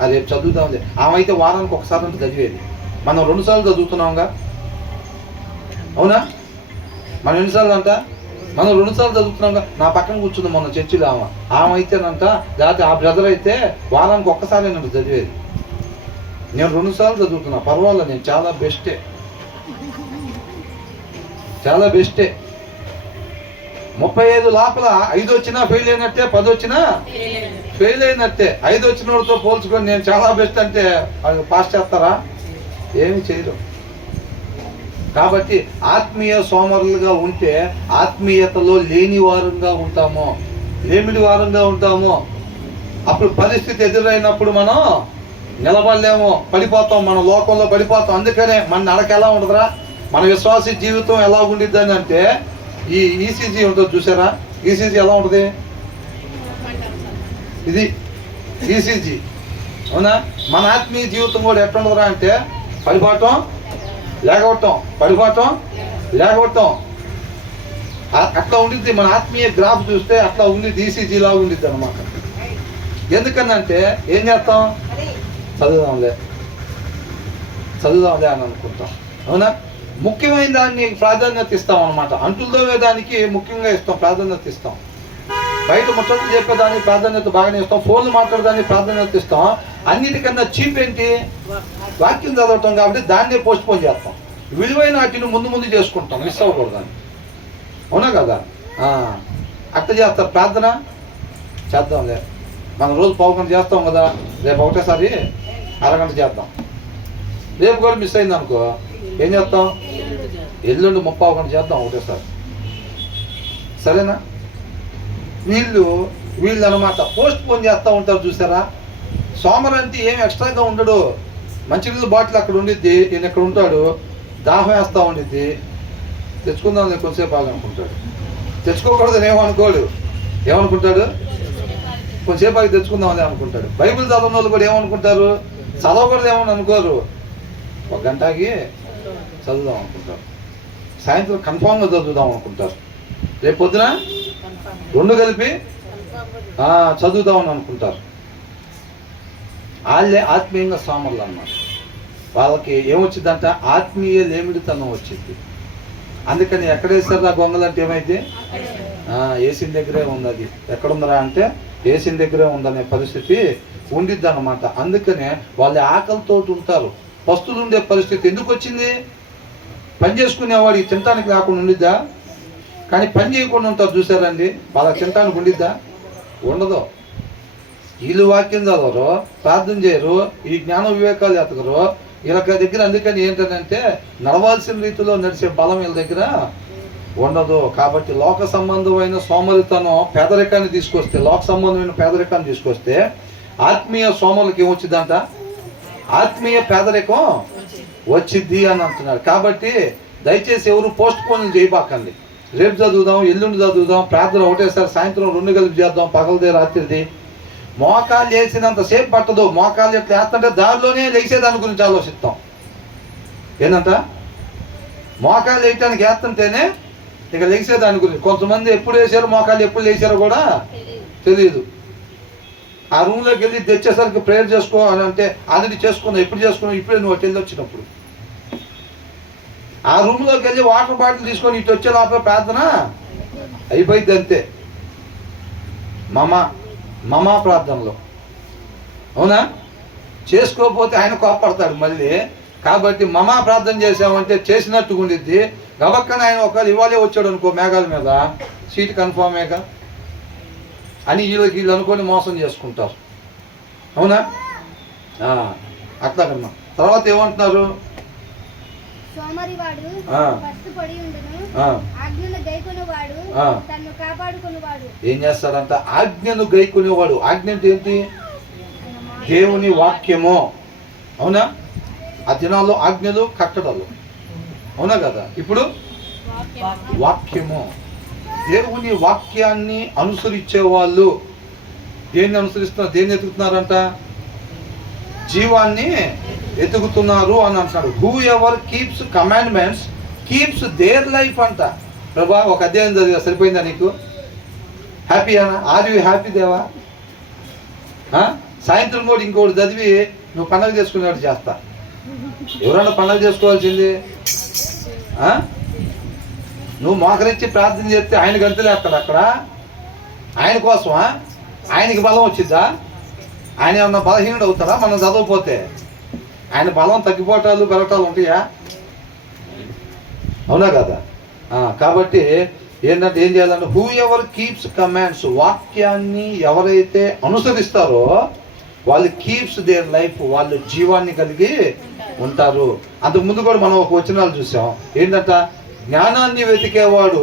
అది రేపు చదువుతాం. ఆమె అయితే వారానికి ఒకసారి అంటే చదివేది, మనం 2 సార్లు చదువుతున్నాంగా. అవునా? మనం ఎన్నిసార్లు అంట? మనం 2 సార్లు చదువుతున్నాంగా. నా పక్కన కూర్చుంది మొన్న చర్చిలో ఆమె అయితేనంట, లేకపోతే ఆ బ్రదర్ అయితే వారానికి ఒక్కసారి నన్ను చదివేది. నేను 2 సార్లు చదువుతున్నా, పర్వాలేదు, నేను చాలా బెస్టే, చాలా బెస్టే. 35 లోపల 5 వచ్చినా ఫెయిల్ అయినట్టే, 10 వచ్చినా ఫెయిల్ అయినట్టే. 5 వచ్చినోడితో పోల్చుకొని నేను చాలా బెస్ట్ అంటే అది పాస్ చేస్తారా? ఏమి చేయరు. కాబట్టి ఆత్మీయ సోమరులుగా ఉంటే ఆత్మీయతలో లేని వారంగా ఉంటాము, లేమిడి వారంగా ఉంటాము. అప్పుడు పరిస్థితి ఎదురైనప్పుడు మనం నిలబడలేము, పడిపోతాం, మన లోకంలో పడిపోతాం. అందుకనే మన నడక ఎలా ఉండదురా, మన విశ్వాస జీవితం ఎలా ఉండిద్ది అని అంటే, ఈ ఈసీజీ ఉంటుంది చూసారా? ఈసీజీ ఎలా ఉంటుంది? ఇది ఈసీజీ. అవునా? మన ఆత్మీయ జీవితం కూడా ఎట్లా ఉండదురా అంటే, పడిపోవటం లేకపోవటం, పడిపోవటం లేకపోవటం, అట్లా ఉండిద్ది. మన ఆత్మీయ గ్రాఫ్ చూస్తే అట్లా ఉండిద్ది, ఈసీజీ లాగా ఉండిద్ది అనమాట. ఎందుకనంటే ఏం చేస్తాం? చదువుదాంలే అని అనుకుంటాం. అవునా? ముఖ్యమైన దాన్ని ప్రాధాన్యత ఇస్తాం అనమాట. అంటుల్లో దానికి ముఖ్యంగా ఇస్తాం, ప్రాధాన్యత ఇస్తాం. బయట ముచ్చట్లు చెప్పేదానికి ప్రాధాన్యత బాగానే ఇస్తాం, ఫోన్లు మాట్లాడడానికి ప్రాధాన్యత ఇస్తాం. అన్నిటికన్నా చీప్ ఏంటి? వాక్యం చదవటం. కాబట్టి దాన్నే పోస్ట్ పోన్ చేస్తాం. విలువైన వాటిని ముందు చేసుకుంటాం, మిస్ అవ్వకూడదని. అవునా కదా? అట్లా చేస్తారు. ప్రార్థన చేద్దాంలే, మనం రోజు 1 గంట చేస్తాం కదా, రేపు ఒకటేసారి అరగంట చేద్దాం. రేపు కూడా మిస్ అయింది అనుకో, ఏం చేస్తాం? ఎల్లుండి 30 గంట చేద్దాం ఒకటేసారి. సరేనా? వీళ్ళు అనమాట పోస్ట్ పోన్ చేస్తూ ఉంటారు. చూసారా? సోమరంతి ఏం ఎక్స్ట్రాగా ఉండడు. మంచినీళ్ళ బాటిల్ అక్కడ ఉండిద్ది, ఈయన ఇక్కడ ఉంటాడు, దాహం వేస్తూ ఉండిద్ది, తెచ్చుకుందాం కొంచెంసేపు ఆగనుకుంటాడు. తెచ్చుకోకూడదని ఏమనుకోడు. ఏమనుకుంటాడు? కొంచెంసేపు ఆగి తెచ్చుకుందామని అనుకుంటాడు. బైబిల్ చదవని వాళ్ళు కూడా ఏమనుకుంటారు? చదవకూడదు ఏమని అనుకోరు, 1 గంట ఆగి చదువుదాం అనుకుంటారు. సాయంత్రం కన్ఫామ్గా చదువుదాం అనుకుంటారు. రేపు పొద్దున 2 కలిపి చదువుదామని అనుకుంటారు. వాళ్ళే ఆత్మీయంగా సోమరులు అన్నమాట. వాళ్ళకి ఏమొచ్చిందంట? ఆత్మీయ లేమిడితనం వచ్చింది. అందుకని ఎక్కడేసారు ఆ గొంగలంటే ఏమైతే ఏసిన దగ్గరే ఉంది. అది ఎక్కడుందరా అంటే ఏసిన దగ్గరే ఉందనే పరిస్థితి ఉండిద్ది అన్నమాట. అందుకనే వాళ్ళు ఆకలితో ఉంటారు. పస్తులు ఉండే పరిస్థితి ఎందుకు వచ్చింది? పని చేసుకునేవాడికి తినటానికి రాకుండా ఉండిద్దా? కానీ పని చేయకుండా ఉంటారు చూసారండి, వాళ్ళకి తినటానికి ఉండిద్దా? ఉండదు. వీళ్ళు వాక్యం చదవరు, ప్రార్థన చేయరు, ఈ జ్ఞాన వివేకాలు ఎతకరు వీళ్ళ దగ్గర. అందుకని ఏంటంటే నడవాల్సిన రీతిలో నడిచే బలం వీళ్ళ దగ్గర ఉండదు. కాబట్టి లోక సంబంధమైన సోమరితనం పేదరికాన్ని తీసుకొస్తే, లోక సంబంధమైన పేదరికాన్ని తీసుకొస్తే ఆత్మీయ సోమరులకి ఏమొచ్చిందంట? ఆత్మీయ పేదరికం వచ్చిద్ది అని అంటున్నారు. కాబట్టి దయచేసి ఎవరు పోస్ట్ పోన్లు చేయబాకండి. రేపు చదువుదాం, ఎల్లుండి చదువుదాం, ప్రార్థన ఒకటేసారి సాయంత్రం 2 కలిపి చేద్దాం, పగలదే రాత్రిది. మోకాలు వేసినంతసేపు పట్టదు. మోకాలు ఎట్లా వేస్తుంటే దారిలోనే లేచేదాని గురించి ఆలోచిస్తాం. ఏంటంట మోకాలు వేయటానికి వేస్తుంటేనే ఇక లేచే దాని గురించి. కొంతమంది ఎప్పుడు వేసారో మోకాలు ఎప్పుడు లేచారో కూడా తెలియదు. ఆ రూమ్లోకి వెళ్ళి తెచ్చేసరికి ప్రేయర్ చేసుకో అని అంటే ఆల్రెడీ చేసుకున్నావు, ఎప్పుడు చేసుకున్నావు, ఇప్పుడే నువ్వు అటు వెళ్ళి వచ్చినప్పుడు. ఆ రూమ్లోకి వెళ్ళి వాటర్ బాటిల్ తీసుకొని ఇటు వచ్చే లోపల ప్రార్థన అయిపోయింది అంతే. మమా ప్రార్థనలో అవునా, చేసుకోకపోతే ఆయన కోపడతాడు మళ్ళీ. కాబట్టి మమా ప్రార్థన చేసామంటే చేసినట్టుగా ఉండిద్ది. గబక్కన ఆయన ఒకవేళ ఇవాళే వచ్చాడు అనుకో మేఘాల మీద, సీట్ కన్ఫామేగా అని వీళ్ళు అనుకొని మోసం చేసుకుంటారు. అవునా, అట్లాగమ్మా. తర్వాత ఏమంటున్నారు, సోమరివాడు కష్టపడి ఉండును, ఆజ్ఞను గైకొనేవాడు తన్ను కాపాడుకొనేవాడు. ఏం చేస్తాడంట, ఆజ్ఞను గైకొనేవాడు. ఆజ్ఞ అంటే ఏంటి, దేవుని వాక్యము. అవునా, ఆ దినాల్లో ఆజ్ఞలు కట్టడలు, అవునా కదా. ఇప్పుడు వాక్యము, దేవుని వాక్యాన్ని అనుసరించే వాళ్ళు దేన్ని అనుసరిస్తున్నారు, దేన్ని ఎతుకుతున్నారంట, జీవాన్ని ఎతుకుతున్నారు అని అంటున్నాడు. Who ever keeps commandments keeps their life అంట. ప్రభా ఒక అధ్యాయం చదివా సరిపోయిందా నీకు? హ్యాపీ అనా? ఆర్ యూ హ్యాపీ దేవా? సాయంత్రం కూడా ఇంకోటి చదివి నువ్వు పండగ చేసుకునేవాడు చేస్తా. ఎవరన్నా పండగ చేసుకోవాల్సింది? నువ్వు మోకరించి ప్రార్థన చేస్తే ఆయన గంతులేస్తాడు అక్కడ. ఆయన కోసమా? ఆయనకి బలం వచ్చిద్దా? ఆయన ఏమన్నా బలహీనుడు అవుతాడా మనం చదవకపోతే? ఆయన బలం తగ్గిపోవటాలు పెరగటాలు ఉంటాయా? అవునా కదా. కాబట్టి ఏంటంటే ఏం చేయాలంటే, హూ ఎవర్ కీప్స్ కమాండ్స్, వాక్యాన్ని ఎవరైతే అనుసరిస్తారో వాళ్ళు కీప్స్ దేర్ లైఫ్, వాళ్ళు జీవాన్ని కలిగి ఉంటారు. అంతకుముందు కూడా మనం ఒక వచనాలు చూసాం. ఏంటంట, జ్ఞానాన్ని వెతికేవాడు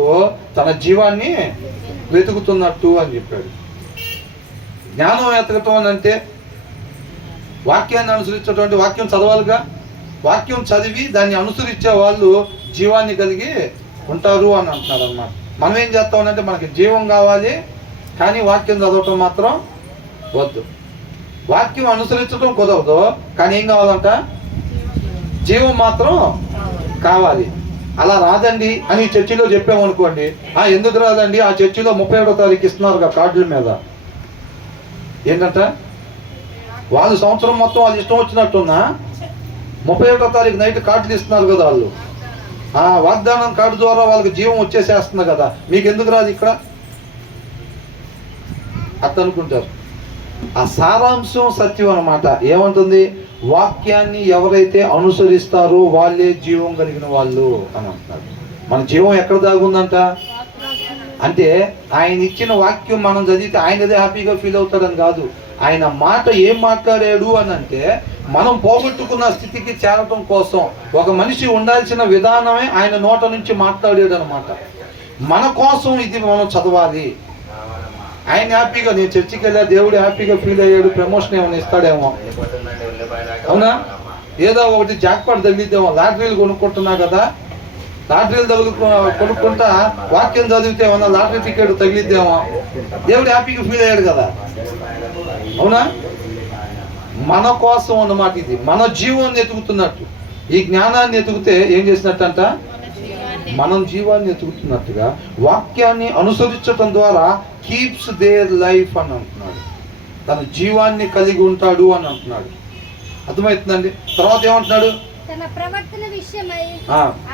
తన జీవాన్ని వెతుకుతున్నట్టు అని చెప్పాడు. జ్ఞానం వెతకటం అని అంటే వాక్యాన్ని అనుసరించేటువంటి, వాక్యం చదవాలిగా. వాక్యం చదివి దాన్ని అనుసరించే వాళ్ళు జీవాన్ని కలిగి ఉంటారు అని అంటున్నాడు అన్నమాట. మనం ఏం చేస్తామనంటే, మనకి జీవం కావాలి కానీ వాక్యం చదవటం మాత్రం వద్దు. వాక్యం అనుసరించడం కుదరదు కానీ ఏం కావాలంట, జీవం మాత్రం కావాలి. అలా రాదండి అని చర్చిలో చెప్పామనుకోండి, ఎందుకు రాదండి, ఆ చర్చిలో 31వ తారీఖు ఇస్తున్నారు కార్డుల మీద. ఏంటంట, వాళ్ళు సంవత్సరం మొత్తం వాళ్ళు ఇష్టం వచ్చినట్టున్నా 31వ తారీఖు నైట్ కార్డులు ఇస్తున్నారు కదా వాళ్ళు. వాగ్దానం కార్డు ద్వారా వాళ్ళకి జీవం వచ్చేసేస్తుంది కదా, మీకు ఎందుకు రాదు ఇక్కడ అట్లా అనుకుంటారు. ఆ సారాంశం సత్యం అన్నమాట. ఏమంటుంది, వాక్యాన్ని ఎవరైతే అనుసరిస్తారో వాళ్ళే జీవం కలిగిన వాళ్ళు అని అంటున్నారు. మన జీవం ఎక్కడ దాగుందంట అంటే, ఆయన ఇచ్చిన వాక్యం మనం చదివితే ఆయనదే హ్యాపీగా ఫీల్ అవుతాడని కాదు. ఆయన మాట ఏం మాట్లాడాడు అని అంటే, మనం పోగొట్టుకున్న స్థితికి చేరటం కోసం ఒక మనిషి ఉండాల్సిన విధానమే ఆయన నోట నుంచి మాట్లాడాడు అనమాట. మన కోసం ఇది మనం చదవాలి. ఆయన హ్యాపీగా, నేను చర్చికి వెళ్ళా, దేవుడు హ్యాపీగా ఫీల్ అయ్యాడు, ప్రమోషన్ ఏమైనా ఇస్తాడేమో, అవునా, ఏదో ఒకటి జాక్పాట్ తగిలిద్దేమో. లాటరీలు కొనుక్కుంటున్నా కదా, లాటరీలు కొనుక్కుంటా వాక్యం చదివితే ఏమన్నా లాటరీ టికెట్ తగిలిద్దేమో, దేవుడు హ్యాపీగా ఫీల్ అయ్యాడు కదా, అవునా. మన కోసం అన్నమాట ఇది, మన జీవాన్ని ఎతుకుతున్నట్టు. ఈ జ్ఞానాన్ని ఎతుకుతే ఏం చేసినట్టంట, మనం జీవాన్ని ఎతుకుతున్నట్టుగా వాక్యాన్ని అనుసరించటం ద్వారా కీప్స్ దేర్ లైఫ్ అని అంటున్నాడు. తన జీవాన్ని కలిగి ఉంటాడు అని అంటున్నాడు. అర్థమవుతుందండి. తర్వాత ఏమంటున్నాడు, తన ప్రవర్తన విషయమై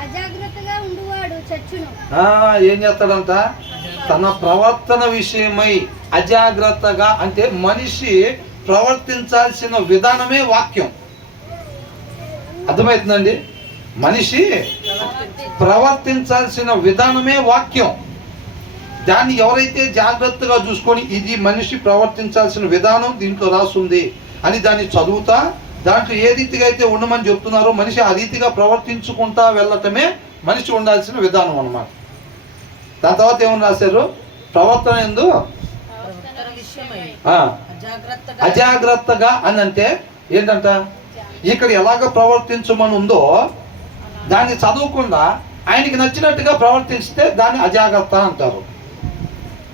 అజాగ్రత్తగా ఉండువాడు చచ్చును. ఏం చేస్తాడంట, తన ప్రవర్తన విషయమై అజాగ్రత్తగా, అంటే మనిషి ప్రవర్తించాల్సిన విధానమే వాక్యం. అర్థమవుతుందండి. మనిషి ప్రవర్తించాల్సిన విధానమే వాక్యం. దాన్ని ఎవరైతే జాగ్రత్తగా చూసుకొని ఇది మనిషి ప్రవర్తించాల్సిన విధానం దీంట్లో రాస్తుంది అని దాన్ని చదువుతా, దాంట్లో ఏ రీతిగా అయితే ఉండమని చెప్తున్నారో మనిషి ఆ రీతిగా ప్రవర్తించుకుంటా వెళ్ళటమే మనిషి ఉండాల్సిన విధానం అన్నమాట. దాని తర్వాత ఏమని రాశారు, ప్రవర్తన యందు అజాగ్రత్తగా అని అంటే ఏంటంట, ఇక్కడ ఎలాగ ప్రవర్తించమని ఉందో దాన్ని చదవకుండా ఆయనకి నచ్చినట్టుగా ప్రవర్తిస్తే దాన్ని అజాగ్రత్త అంటారు,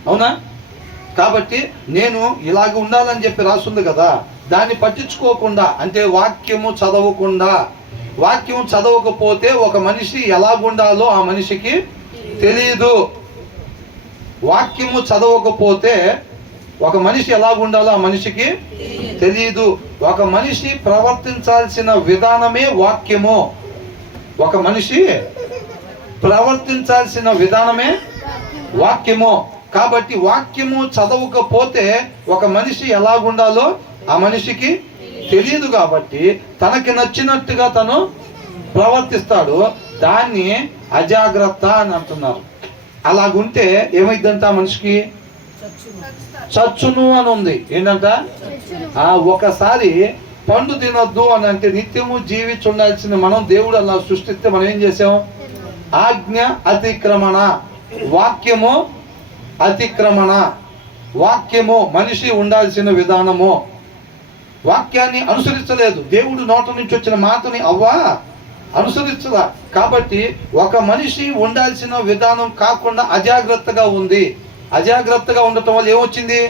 అవునా. కాబట్టి నేను ఇలాగ ఉండాలని చెప్పి రాస్తుంది కదా, దాన్ని పట్టించుకోకుండా, అంటే వాక్యము చదవకుండా వాక్యం చదవకపోతే ఒక మనిషి ఎలాగుండాలో ఆ మనిషికి తెలియదు. వాక్యము చదవకపోతే ఒక మనిషి ఎలాగుండాలో ఆ మనిషికి తెలియదు. ఒక మనిషి ప్రవర్తించాల్సిన విధానమే వాక్యము. ఒక మనిషి ప్రవర్తించాల్సిన విధానమే వాక్యము. కాబట్టి వాక్యము చదవకపోతే ఒక మనిషి ఎలాగుండాలో ఆ మనిషికి తెలియదు. కాబట్టి తనకి నచ్చినట్టుగా తను ప్రవర్తిస్తాడు. దాన్ని అజాగ్రత్త అని అంటున్నారు. అలాగుంటే ఏమైందంట ఆ మనిషికి? చచ్చును అని ఉంది. ఏంటంట? ఒకసారి పండు తినొద్దు అని అంటే నిత్యము జీవించి ఉండాల్సిన మనం దేవుడు అలా సృష్టిస్తే మనం ఏం చేసాం? ఆజ్ఞ అతిక్రమణ, వాక్యము అతిక్రమణ. వాక్యము మనిషి ఉండాల్సిన విధానము. వాక్యాన్ని అనుసరించలేదు. దేవుడు నోట నుంచి వచ్చిన మాటని అవ్వా అనుసరించదా. కాబట్టి ఒక మనిషి ఉండాల్సిన విధానం కాకుండా అజాగ్రత్తగా ఉంది. అజాగ్రత్తగా ఉండటం వల్ల ఏమొచ్చింది?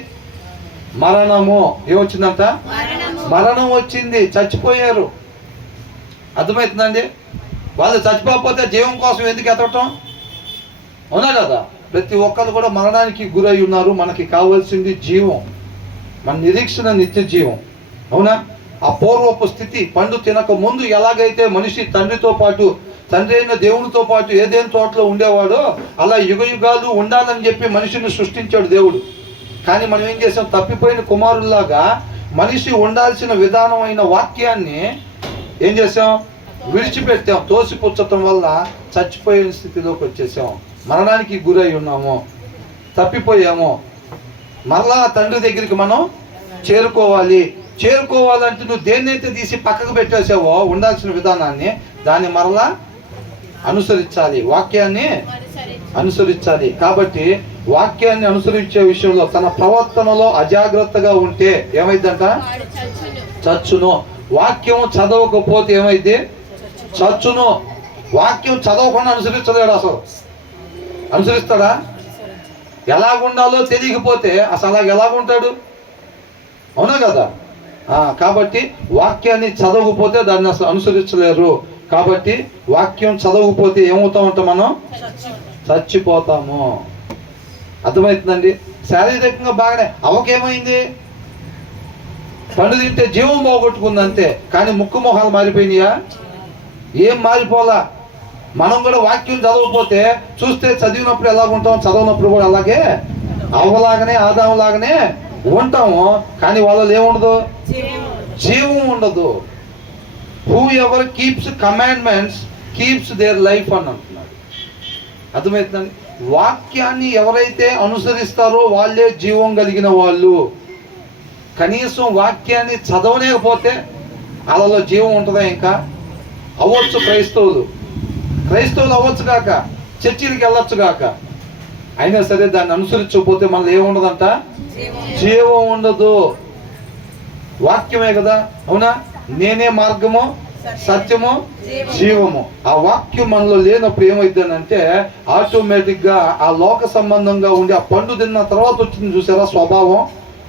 మరణము. ఏమొచ్చిందంట? మరణం వచ్చింది. చచ్చిపోయారు. అర్థమవుతుందండి? వాళ్ళు చచ్చిపోకపోతే జీవం కోసం ఎందుకు ఎతకటం? అవునా కదా? ప్రతి ఒక్కరు కూడా మరణానికి గురై ఉన్నారు. మనకి కావాల్సింది జీవం. మన నిరీక్షణ నిత్య జీవం. అవునా? ఆ పూర్వపు స్థితి, పండు తినక ముందు ఎలాగైతే మనిషి తండ్రితో పాటు, తండ్రి అయిన దేవునితో పాటు ఏదైనా తోటలో ఉండేవాడో అలా యుగ యుగాలు ఉండాలని చెప్పి మనిషిని సృష్టించాడు దేవుడు. కానీ మనం ఏం చేసాం? తప్పిపోయిన కుమారుల్లాగా మనిషి ఉండాల్సిన విధానమైన వాక్యాన్ని ఏం చేసాం? విడిచిపెట్టాం. తోసిపుచ్చటం వల్ల చచ్చిపోయిన స్థితిలోకి వచ్చేసాం. మరణానికి గురై ఉన్నాము, తప్పిపోయాము. మరలా తండ్రి దగ్గరికి మనం చేరుకోవాలంటే నువ్వు దేన్నైతే తీసి పక్కకు పెట్టేసావో ఉండాల్సిన విధానాన్ని, దాన్ని మరలా అనుసరించాలి. వాక్యాన్ని అనుసరించాలి. కాబట్టి వాక్యాన్ని అనుసరించే విషయంలో తన ప్రవర్తనలో అజాగ్రత్తగా ఉంటే ఏమైందంట? చచ్చును. వాక్యం చదవకపోతే ఏమైంది? చచ్చును. వాక్యం చదవకుండా అనుసరించలేడు. అసలు అనుసరిస్తాడా? ఎలాగుండాలో తెలియకపోతే అసలు అలాగ ఎలాగుంటాడు? అవునా కదా? కాబట్టి వాక్యాన్ని చదవకపోతే దాన్ని అసలు అనుసరించలేరు. కాబట్టి వాక్యం చదవకపోతే ఏమవుతామంట? మనం చచ్చిపోతాము. అర్థమవుతుందండి? శారీరకంగా బాగానే అవకేమైంది? పండు తింటే జీవం పోగొట్టుకుంది అంతే. కానీ ముక్కు మొహాలు మారిపోయినాయా? ఏం మారిపోలా. మనం కూడా వాక్యం చదవకపోతే చూస్తే చదివినప్పుడు ఎలాగుంటాం, చదవనప్పుడు కూడా అలాగే అవ్వలాగానే ఆదాంలాగానే ఉంటాము. కానీ వాళ్ళలో ఏముండదు? జీవం ఉండదు. Who ever keeps commandments keeps their life అని అంటున్నాడు. అర్థమవుతుందండి? వాక్యాన్ని ఎవరైతే అనుసరిస్తారో వాళ్ళే జీవం కలిగిన వాళ్ళు. కనీసం వాక్యాన్ని చదవలేకపోతే వాళ్ళలో జీవం ఉంటుందా? ఇంకా అవ్వచ్చు. క్రైస్తవులు అవ్వచ్చు కాక, చర్చిలకి వెళ్ళొచ్చు కాక, అయినా సరే దాన్ని అనుసరించకపోతే మనలో ఏముండదంట? జీవం ఉండదు. వాక్యమే కదా. అవునా? నేనే మార్గము, సత్యము, జీవము. ఆ వాక్యం మనలో లేనప్పుడు ఏమైందనంటే ఆటోమేటిక్గా ఆ లోక సంబంధంగా ఉండి ఆ పండు తిన్న తర్వాత వచ్చింది చూసారా స్వభావం,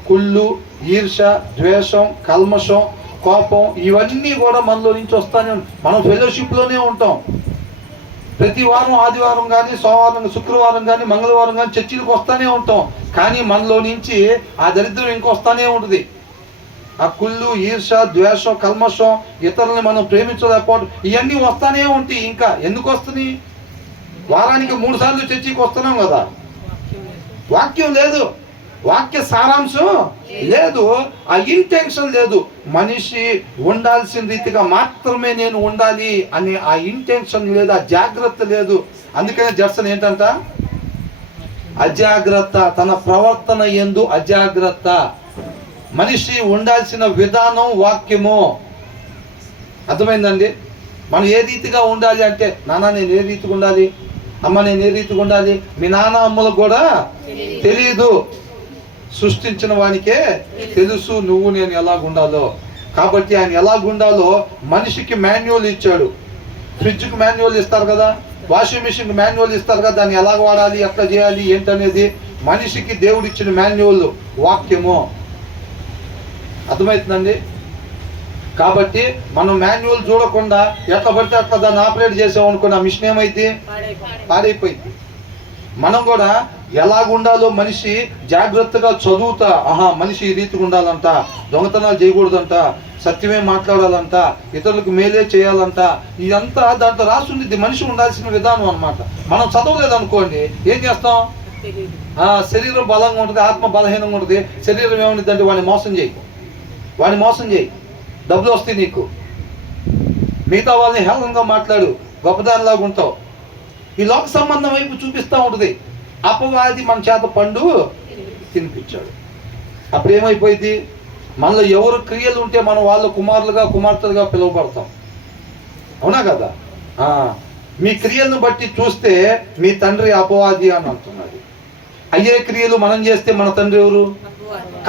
కుళ్ళు, ఈర్ష, ద్వేషం, కల్మషం, కోపం, ఇవన్నీ కూడా మనలో నుంచి వస్తానే ఉంటాయి. మనం ఫెలోషిప్లోనే ఉంటాం. ప్రతి వారం ఆదివారం కానీ, సోమవారం, శుక్రవారం కానీ, మంగళవారం కానీ చర్చిలకు వస్తూనే ఉంటాం. కానీ మనలో నుంచి ఆ దరిద్రం ఇంకొస్తానే ఉంటుంది. ఆ కుళ్ళు, ఈర్ష, ద్వేషం, కల్మషం, ఇతరులని మనం ప్రేమించలేకపోవడం, ఇవన్నీ వస్తానే ఉంటాయి. ఇంకా ఎందుకు వస్తున్నాయి? వారానికి 3 సార్లు చర్చికి వస్తున్నాం కదా. వాక్యం లేదు, వాక్య సారాంశం లేదు, ఆ ఇంటెన్షన్ లేదు. మనిషి ఉండాల్సిన రీతిగా మాత్రమే నేను ఉండాలి అనే ఆ ఇంటెన్షన్ లేదు, ఆ జాగ్రత్త లేదు. అందుకనే జడ్సన్ ఏంటంట? అజాగ్రత్త. తన ప్రవర్తన యందు అజాగ్రత్త. మనిషి ఉండాల్సిన విధానం వాక్యము. అర్థమైందండి? మనం ఏ రీతిగా ఉండాలి అంటే, నాన్న నేను ఏ రీతిగా ఉండాలి, అమ్మ నేను ఏ రీతిగా ఉండాలి, మీ నాన్న అమ్మలకు కూడా తెలియదు. సృష్టించిన వానికే తెలుసు నువ్వు నేను ఎలాగుండాలో. కాబట్టి ఆయన ఎలాగుండాలో మనిషికి మాన్యువల్ ఇచ్చాడు. ఫ్రిడ్జ్కి మాన్యువల్ ఇస్తారు కదా, వాషింగ్ మిషన్కి మాన్యువల్ ఇస్తారు కదా, దాన్ని ఎలా వాడాలి, ఎట్లా చేయాలి ఏంటనేది మనిషికి దేవుడిచ్చిన మాన్యువల్ వాక్యము. అర్థమవుతుందండి? కాబట్టి మనం మాన్యువల్ చూడకుండా ఎట్లా పడితే అట్లా దాన్ని ఆపరేట్ చేసాం అనుకున్న ఆ మిషన్ ఏమైంది, పాడైపోయింది. మనం కూడా ఎలాగుండాలో మనిషి జాగ్రత్తగా చదువుతా, మనిషి ఈ రీతిగా ఉండాలంట, దొంగతనాలు చేయకూడదంట, సత్యమే మాట్లాడాలంట, ఇతరులకు మేలే చేయాలంట, ఇదంతా దాంట్లో రాసుంది మనిషి ఉండాల్సిన విధానం అన్నమాట. మనం చదవలేదు అనుకోండి, ఏం చేస్తాం? శరీరం బలంగా ఉంటుంది, ఆత్మ బలహీనంగా ఉంటుంది. శరీరం ఏముంటుంది అంటే వాడిని మోసం చేయి, డబ్బులు వస్తాయి నీకు, మిగతా వాళ్ళని హేళనగా మాట్లాడు, గొప్పదానిలాగా ఉంటావు. ఈ లోక సంబంధం వైపు చూపిస్తూ ఉంటుంది. అపవాది మన చేత పండు తినిపించాడు. అప్పుడు ఏమైపోయింది? మనలో ఎవరు క్రియలు ఉంటే మనం వాళ్ళ కుమారులుగా కుమార్తెలుగా పిలువబడతాం. అవునా కదా? మీ క్రియలను బట్టి చూస్తే మీ తండ్రి అపవాది అని అంటున్నది. అయ్యే క్రియలు మనం చేస్తే మన తండ్రి ఎవరు?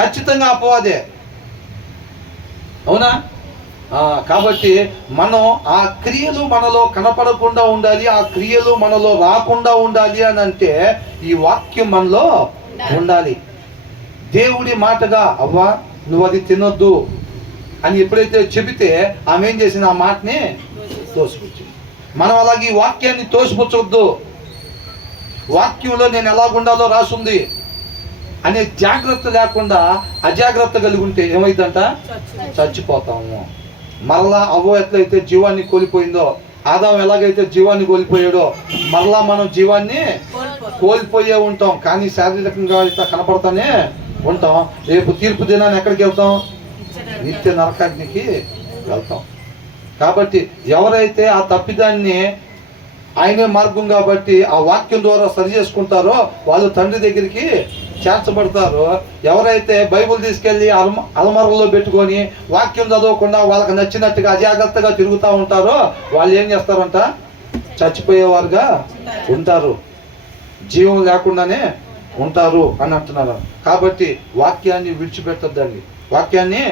ఖచ్చితంగా అపవాదే. అవునా? కాబట్టి మనం ఆ క్రియలు మనలో కనపడకుండా ఉండాలి, ఆ క్రియలు మనలో రాకుండా ఉండాలి అని అంటే ఈ వాక్యం మనలో ఉండాలి. దేవుడి మాటగా అవ్వా నువ్వు అది తినొద్దు అని ఎప్పుడైతే చెబితే ఆమె ఏం చేసింది? ఆ మాటని తోసిపుచ్చింది. మనం అలాగే ఈ వాక్యాన్ని తోసిపుచ్చవద్దు. వాక్యంలో నేను ఎలాగుండాలో రాసుంది అనే జాగ్రత్త లేకుండా అజాగ్రత్త కలిగి ఉంటే ఏమైందంట? చచ్చిపోతాము. మరలా అవ్వ ఎట్లయితే జీవాన్ని కోల్పోయిందో, ఆదాం ఎలాగైతే జీవాన్ని కోల్పోయాడో మరలా మనం జీవాన్ని కోల్పోయే ఉంటాం. కానీ శారీరకంగా అయితే కనపడతానే ఉంటాం. రేపు తీర్పు దినాన్ని ఎక్కడికి వెళ్తాం? నిత్య నరకాగ్నికి వెళ్తాం. కాబట్టి ఎవరైతే ఆ తప్పిదాన్ని ఆయనే మార్గం కాబట్టి ఆ వాక్యం ద్వారా సరి చేసుకుంటారో వాళ్ళు తండ్రి దగ్గరికి చేర్చబడతారు. ఎవరైతే బైబుల్ తీసుకెళ్ళి అలమరలో పెట్టుకొని వాక్యం చదవకుండా వాళ్ళకి నచ్చినట్టుగా అజాగ్రత్తగా తిరుగుతూ ఉంటారో వాళ్ళు ఏం చేస్తారంట? చచ్చిపోయేవారుగా ఉంటారు, జీవం లేకుండానే ఉంటారు అని అంటున్నారు. కాబట్టి వాక్యాన్ని విడిచిపెట్టద్దండి, వాక్యాన్ని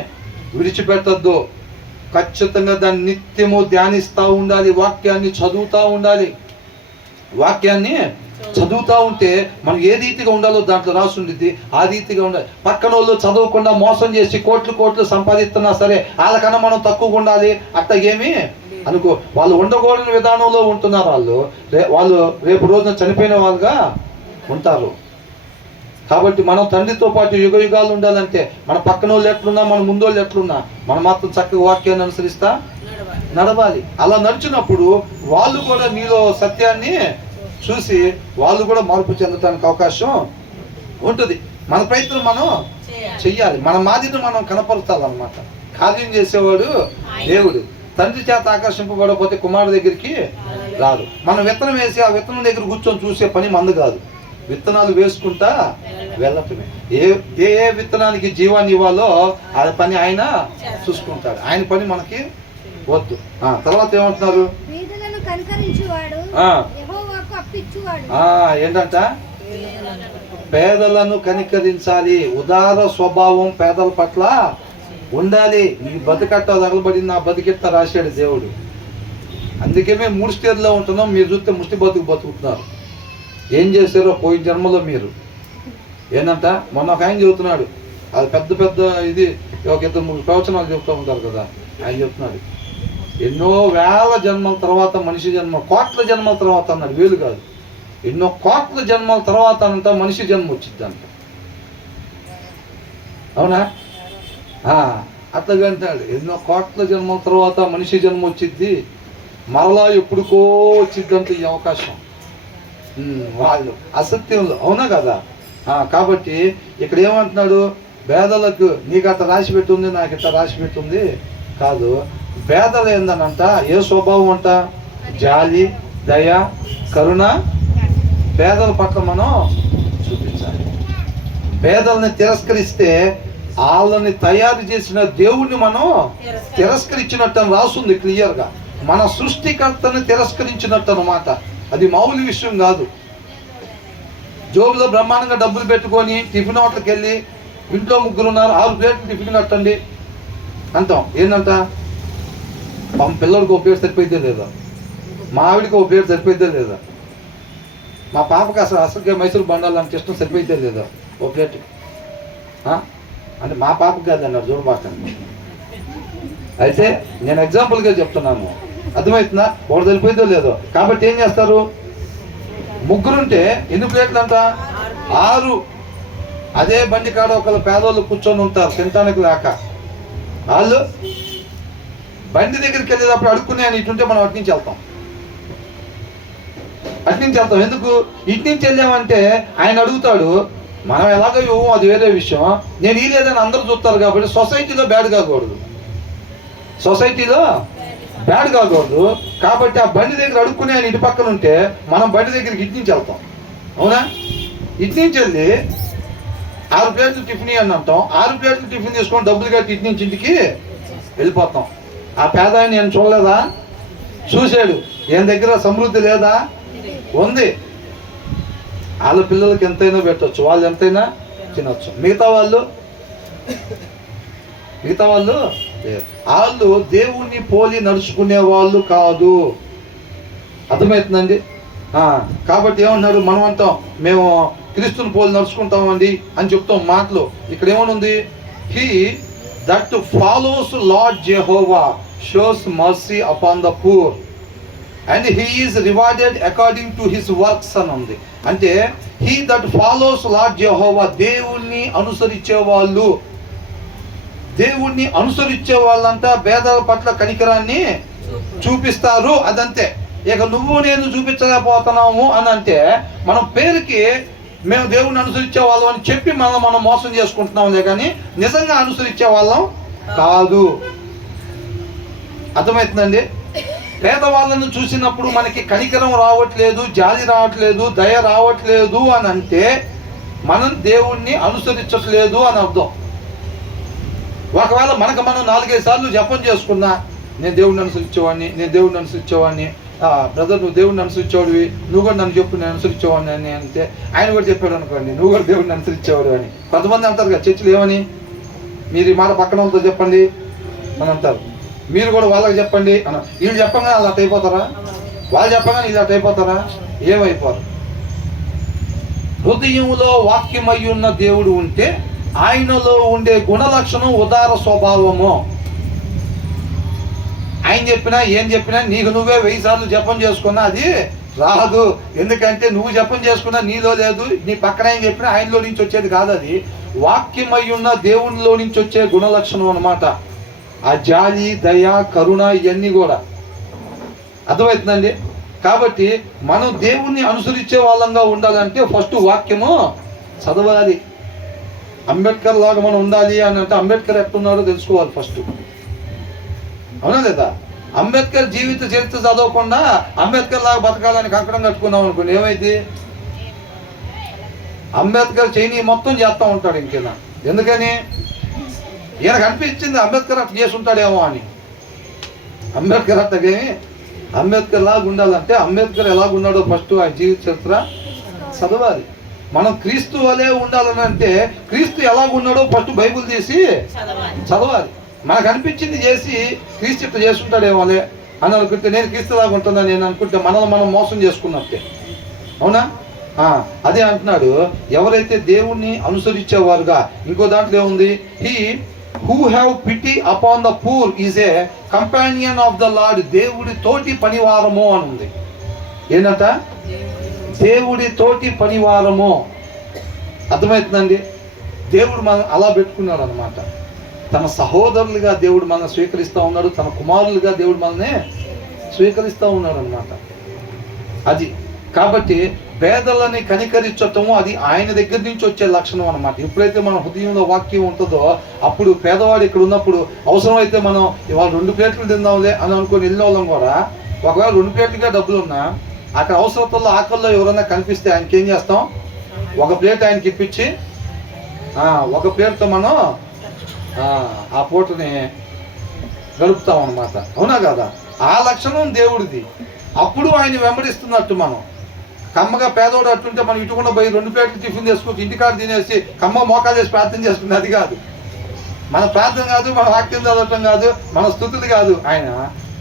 విడిచిపెట్టద్దు. ఖచ్చితంగా దాన్ని నిత్యము ధ్యానిస్తూ ఉండాలి, వాక్యాన్ని చదువుతూ ఉండాలి. వాక్యాన్ని చదువుతూ ఉంటే మనం ఏ రీతిగా ఉండాలో దాంట్లో రాసి ఉండిద్ది, ఆ రీతిగా ఉండాలి. పక్కన వాళ్ళు చదవకుండా మోసం చేసి కోట్లు సంపాదిస్తున్నా సరే వాళ్ళకన్నా మనం తక్కువగా ఉండాలి అట్లా ఏమి అనుకో. వాళ్ళు ఉండకూడని విధానంలో ఉంటున్నారు. వాళ్ళు రేపు రోజున చనిపోయిన వాళ్ళుగా ఉంటారు. కాబట్టి మనం తండ్రితో పాటు యుగ యుగాలు ఉండాలంటే మన పక్కన వాళ్ళు ఎట్లున్నా, మన ముందు వాళ్ళు ఎట్లున్నా మనం మాత్రం చక్కగా వాక్యాన్ని అనుసరిస్తా నడవాలి. అలా నడిచినప్పుడు వాళ్ళు కూడా నీలో సత్యాన్ని చూసి వాళ్ళు కూడా మార్పు చెందడానికి అవకాశం ఉంటుంది. మన ప్రయత్నం మనం చెయ్యాలి, మన మాదిరిని మనం కనపరచాలన్నమాట. కార్యం చేసేవాడు దేవుడు. తండ్రి చేత ఆకర్షింపబడకపోతే కుమారుడు దగ్గరికి రాదు. మనం విత్తనం వేసి ఆ విత్తనం దగ్గర కూర్చొని చూసే పని మందు కాదు, విత్తనాలు వేసుకుంటా వెళ్ళటమే. ఏ విత్తనానికి జీవాన్ని ఇవ్వాలో ఆ పని ఆయన చూసుకుంటాడు. ఆయన పని మనకి వద్దు. తర్వాత ఏమంటున్నారు? ఏంటంట? పేదలను కనికరించాలి. ఉదార స్వభావం పేదల పట్ల ఉండాలి. ఈ బతికట్ట తగలబడింది, నా బతికెట్ట రాశాడు దేవుడు. అందుకే మేము 3 స్టేజ్లో ఉంటున్నాం. మీరు చూస్తే ముష్టి బతుకుతున్నారు. ఏం చేశారో పోయిన జన్మలో మీరు. ఏంటంట? మొన్న ఒక ఆయన చెబుతున్నాడు, అది పెద్ద ఇది ఒక 2-3 ప్రవచనాలు చెబుతూ ఉంటారు కదా, ఆయన చెప్తున్నాడు ఎన్నో వేల జన్మల తర్వాత మనిషి జన్మ, కోట్ల జన్మల తర్వాత అన్నాడు, వేలు కాదు, ఎన్నో కోట్ల జన్మల తర్వాత అంట మనిషి జన్మ వచ్చింది అంట. అవునా? అట్లాగే అంటాడు, ఎన్నో కోట్ల జన్మల తర్వాత మనిషి జన్మ వచ్చింది, మరలా ఎప్పుడుకో వచ్చిద్దంట ఈ అవకాశం వాళ్ళు అసత్యంలో. అవునా కదా? కాబట్టి ఇక్కడ ఏమంటున్నాడు? పేదలకు నీకు అట్లా రాసి పెట్టుంది, నాకు ఇట్లా రాసి పెట్టుంది కాదు. పేదలు ఏందనంట, ఏ స్వభావం అంట? జాలి, దయ, కరుణ పేదల పట్ల మనం చూపించాలి. పేదల్ని తిరస్కరిస్తే వాళ్ళని తయారు చేసిన దేవుణ్ణి మనం తిరస్కరించినట్టు అని రాస్తుంది క్లియర్గా. మన సృష్టికర్తని తిరస్కరించినట్టు అన్నమాట. అది మామూలు విషయం కాదు. జోబులో బ్రహ్మాండంగా డబ్బులు పెట్టుకొని టిఫిన్ హోటల్కి వెళ్ళి ఇంట్లో 3 ఉన్నారు, 6 ప్లేట్లు టిఫిన్ కట్టండి అంటాం. ఏంటంట? పిల్లడికి ఒక ప్లేట్ సరిపోయిద్దే లేదా, మా ఆవిడికి ఒక ప్లేట్ సరిపోయిద్దే లేదా, మా పాపకి అసలుకే మైసూరు బండాలు అంత ఇష్టం, సరిపోయిద్దే లేదా ఒక ప్లేట్ అంటే మా పాపకి కాదు అన్నారు చూడబాకండి. అయితే నేను ఎగ్జాంపుల్గా చెప్తున్నాను, అర్థమవుతుందా? ఒకటి తెలిపోయిందో లేదో. కాబట్టి ఏం చేస్తారు, ముగ్గురుంటే ఎన్ని ప్లేట్లు అంట? 6. అదే బండి కాడ ఒకళ్ళు పేదోళ్ళు కూర్చొని ఉంటారు తినటానికి లేక, వాళ్ళు బండి దగ్గరికి వెళ్ళేటప్పుడు అడుక్కునే అని ఇటుంటే మనం అటు నుంచి వెళ్తాం. ఎందుకు? ఇటు నుంచి వెళ్ళామంటే ఆయన అడుగుతాడు, మనం ఎలాగో ఇవ్వము, అది వేరే విషయం. నేను ఈ లేదని అందరూ చూస్తారు కాబట్టి సొసైటీలో బ్యాడ్ కాకూడదు, కాబట్టి ఆ బండి దగ్గర అడుక్కునే ఆయన ఇటు పక్కన ఉంటే మనం బండి దగ్గరికి ఇటు నుంచి వెళ్తాం. అవునా? ఇటు నుంచి వెళ్ళి 6 ప్లేట్లు టిఫిన్ అని అంటాం. 6 ప్లేట్లు టిఫిన్ తీసుకొని డబ్బులు కట్టి ఇటు నుంచి ఇంటికి వెళ్ళిపోతాం. ఆ పేద ఆయన నేను చూడలేదా? చూశాడు. ఈయన దగ్గర సమృద్ధి లేదా? ఉంది. వాళ్ళ పిల్లలకి ఎంతైనా పెట్టచ్చు, వాళ్ళు ఎంతైనా తినొచ్చు. మిగతా వాళ్ళు వాళ్ళు దేవుణ్ణి పోలి నడుచుకునే వాళ్ళు కాదు. అర్థమవుతుందండి? కాబట్టి ఏమన్నారు, మనం అంటాం మేము క్రీస్తుని పోలి నడుచుకుంటామండి అని చెప్తాం మాటలు. ఇక్కడ ఏమనుంది? He that follows Lord Jehovah shows mercy upon the poor and he is rewarded according to his works అని ఉంది. అంటే he that follows Lord Jehovah, దేవుణ్ణి అనుసరించే వాళ్ళంతా పేదల పట్ల కనికరాన్ని చూపిస్తారు. అదంతే. ఇక నువ్వు నేను చూపించలేకపోతున్నాము అని అంటే మనం పేరుకి మేము దేవుణ్ణి అనుసరించే వాళ్ళం అని చెప్పి మనం మోసం చేసుకుంటున్నాంలే కానీ నిజంగా అనుసరించే వాళ్ళం కాదు. అర్థమవుతుందండి? పేదవాళ్ళను చూసినప్పుడు మనకి కనికరం రావట్లేదు, జాలి రావట్లేదు, దయ రావట్లేదు అని అంటే మనం దేవుణ్ణి అనుసరించట్లేదు అని అర్థం. ఒకవేళ మనం 4-5 సార్లు జపం చేసుకున్నా, నేను దేవుణ్ణి అనుసరించేవాడిని, బ్రదర్ నువ్వు దేవుణ్ణి అనుసరించేవాడివి, నువ్వు కూడా నన్ను చెప్పు నేను అనుసరించేవాడిని అని అంటే ఆయన కూడా చెప్పాడు అనుకోండి, నువ్వు కూడా దేవుణ్ణి అనుసరించేవాడు అని. కొంతమంది అంటారు కదా చర్చిలు, ఏమని? మీరు ఈ మాట పక్కన వాళ్ళతో చెప్పండి అని అంటారు, మీరు కూడా వాళ్ళకి చెప్పండి అని. వీళ్ళు చెప్పగానే వాళ్ళు అట్ అయిపోతారా? వాళ్ళు చెప్పగానే ఇది అట్ అయిపోతారా? ఏమైపోరు. హృదయంలో వాక్యమై ఉన్న దేవుడు ఉంటే ఆయనలో ఉండే గుణలక్షణం ఉదార స్వభావము. ఆయన చెప్పినా ఏం చెప్పినా నీకు నువ్వే 1000 సార్లు జపం చేసుకున్నా అది రాదు. ఎందుకంటే నువ్వు జపం చేసుకున్నా నీలో లేదు, నీ పక్కన ఆయన చెప్పినా ఆయనలో నుంచి వచ్చేది కాదు. అది వాక్యమై ఉన్న దేవునిలో నుంచి వచ్చే గుణలక్షణం అన్నమాట. ఆ జాలి, దయ, కరుణ ఇవన్నీ కూడా. అర్థమవుతుందండి? కాబట్టి మనం దేవుణ్ణి అనుసరించే వాళ్ళంగా ఉండాలంటే ఫస్ట్ వాక్యము చదవాలి. అంబేద్కర్ లాగా మనం ఉండాలి అని అంటే అంబేద్కర్ ఎట్టున్నాడో తెలుసుకోవాలి ఫస్ట్. అవునా లేదా? అంబేద్కర్ జీవిత చరిత్ర చదవకుండా అంబేద్కర్ లాగా బతకాలని కంకణం కట్టుకున్నాం అనుకోండి, ఏమైంది? అంబేద్కర్ చైనీ మొత్తం చేస్తూ ఉంటాడు ఇంకేనా. ఎందుకని? ఈయనకు అనిపించింది అంబేద్కర్ అట్లా చేసి ఉంటాడేమో అని. అంబేద్కర్ అట్టగేమి అంబేద్కర్ లాగా ఉండాలంటే అంబేద్కర్ ఎలాగున్నాడో ఫస్ట్ ఆయన జీవిత చరిత్ర చదవాలి. మనం క్రీస్తు వలే ఉండాలని అంటే క్రీస్తు ఎలాగున్నాడో ఫస్ట్ బైబుల్ తీసి చదవాలి. మనకు అనిపించింది చేసి క్రీస్తు ఇట్లా చేస్తుంటాడేమోలే అని అనుకుంటే, నేను క్రీస్తు లాగా ఉంటుందని నేను అనుకుంటే మనం మోసం చేసుకున్నట్టే. అవునా? అదే అంటున్నాడు, ఎవరైతే దేవుణ్ణి అనుసరించేవారుగా. ఇంకో దాంట్లో ఏముంది? He who have pity upon the poor is a companion of the lord. దేవుడి తోటి పనివారము అని ఉంది. ఏంటంట? దేవుడి తోటి పనివారము. అర్థమవుతుందండి? దేవుడు మనం అలా పెట్టుకున్నాడు అనమాట. తన సహోదరులుగా దేవుడు మనల్ని స్వీకరిస్తూ ఉన్నాడు, తన కుమారులుగా దేవుడు మనల్ని స్వీకరిస్తూ ఉన్నాడు అనమాట. అది కాబట్టి పేదలని కనికరించటము అది ఆయన దగ్గర నుంచి వచ్చే లక్షణం అనమాట. ఎప్పుడైతే మన హృదయంలో వాక్యం ఉంటుందో అప్పుడు పేదవాడు ఇక్కడ ఉన్నప్పుడు అవసరమైతే మనం ఇవాళ 2 ప్లేట్లు తిందాంలే అని అనుకుని వెళ్ళిన వాళ్ళం కూడా, ఒకవేళ 2 ప్లేట్లుగా డబ్బులు ఉన్నా అక్కడ అవసరతల్లో ఆకల్లో ఎవరైనా కనిపిస్తే ఆయనకి ఏం చేస్తాం? 1 ప్లేట్ ఆయనకి ఇప్పించి 1 ప్లేట్తో మనం ఆ పూటని గడుపుతాం అన్నమాట. అవునా కదా? ఆ లక్షణం దేవుడిది. అప్పుడు ఆయన వెంబడిస్తున్నట్టు మనం. కమ్మగా పేదోడు అట్టుంటే మనం ఇటుకుండా పోయి 2 ప్లేట్లు టిఫిన్ చేసుకోవచ్చు, ఇంటికాడ తినేసి కమ్మ మోకాలు చేసి ప్రార్థన చేసుకుని అది కాదు మన ప్రార్థన, కాదు మన వాక్యం చదవటం, కాదు మన స్తుతులు, కాదు ఆయన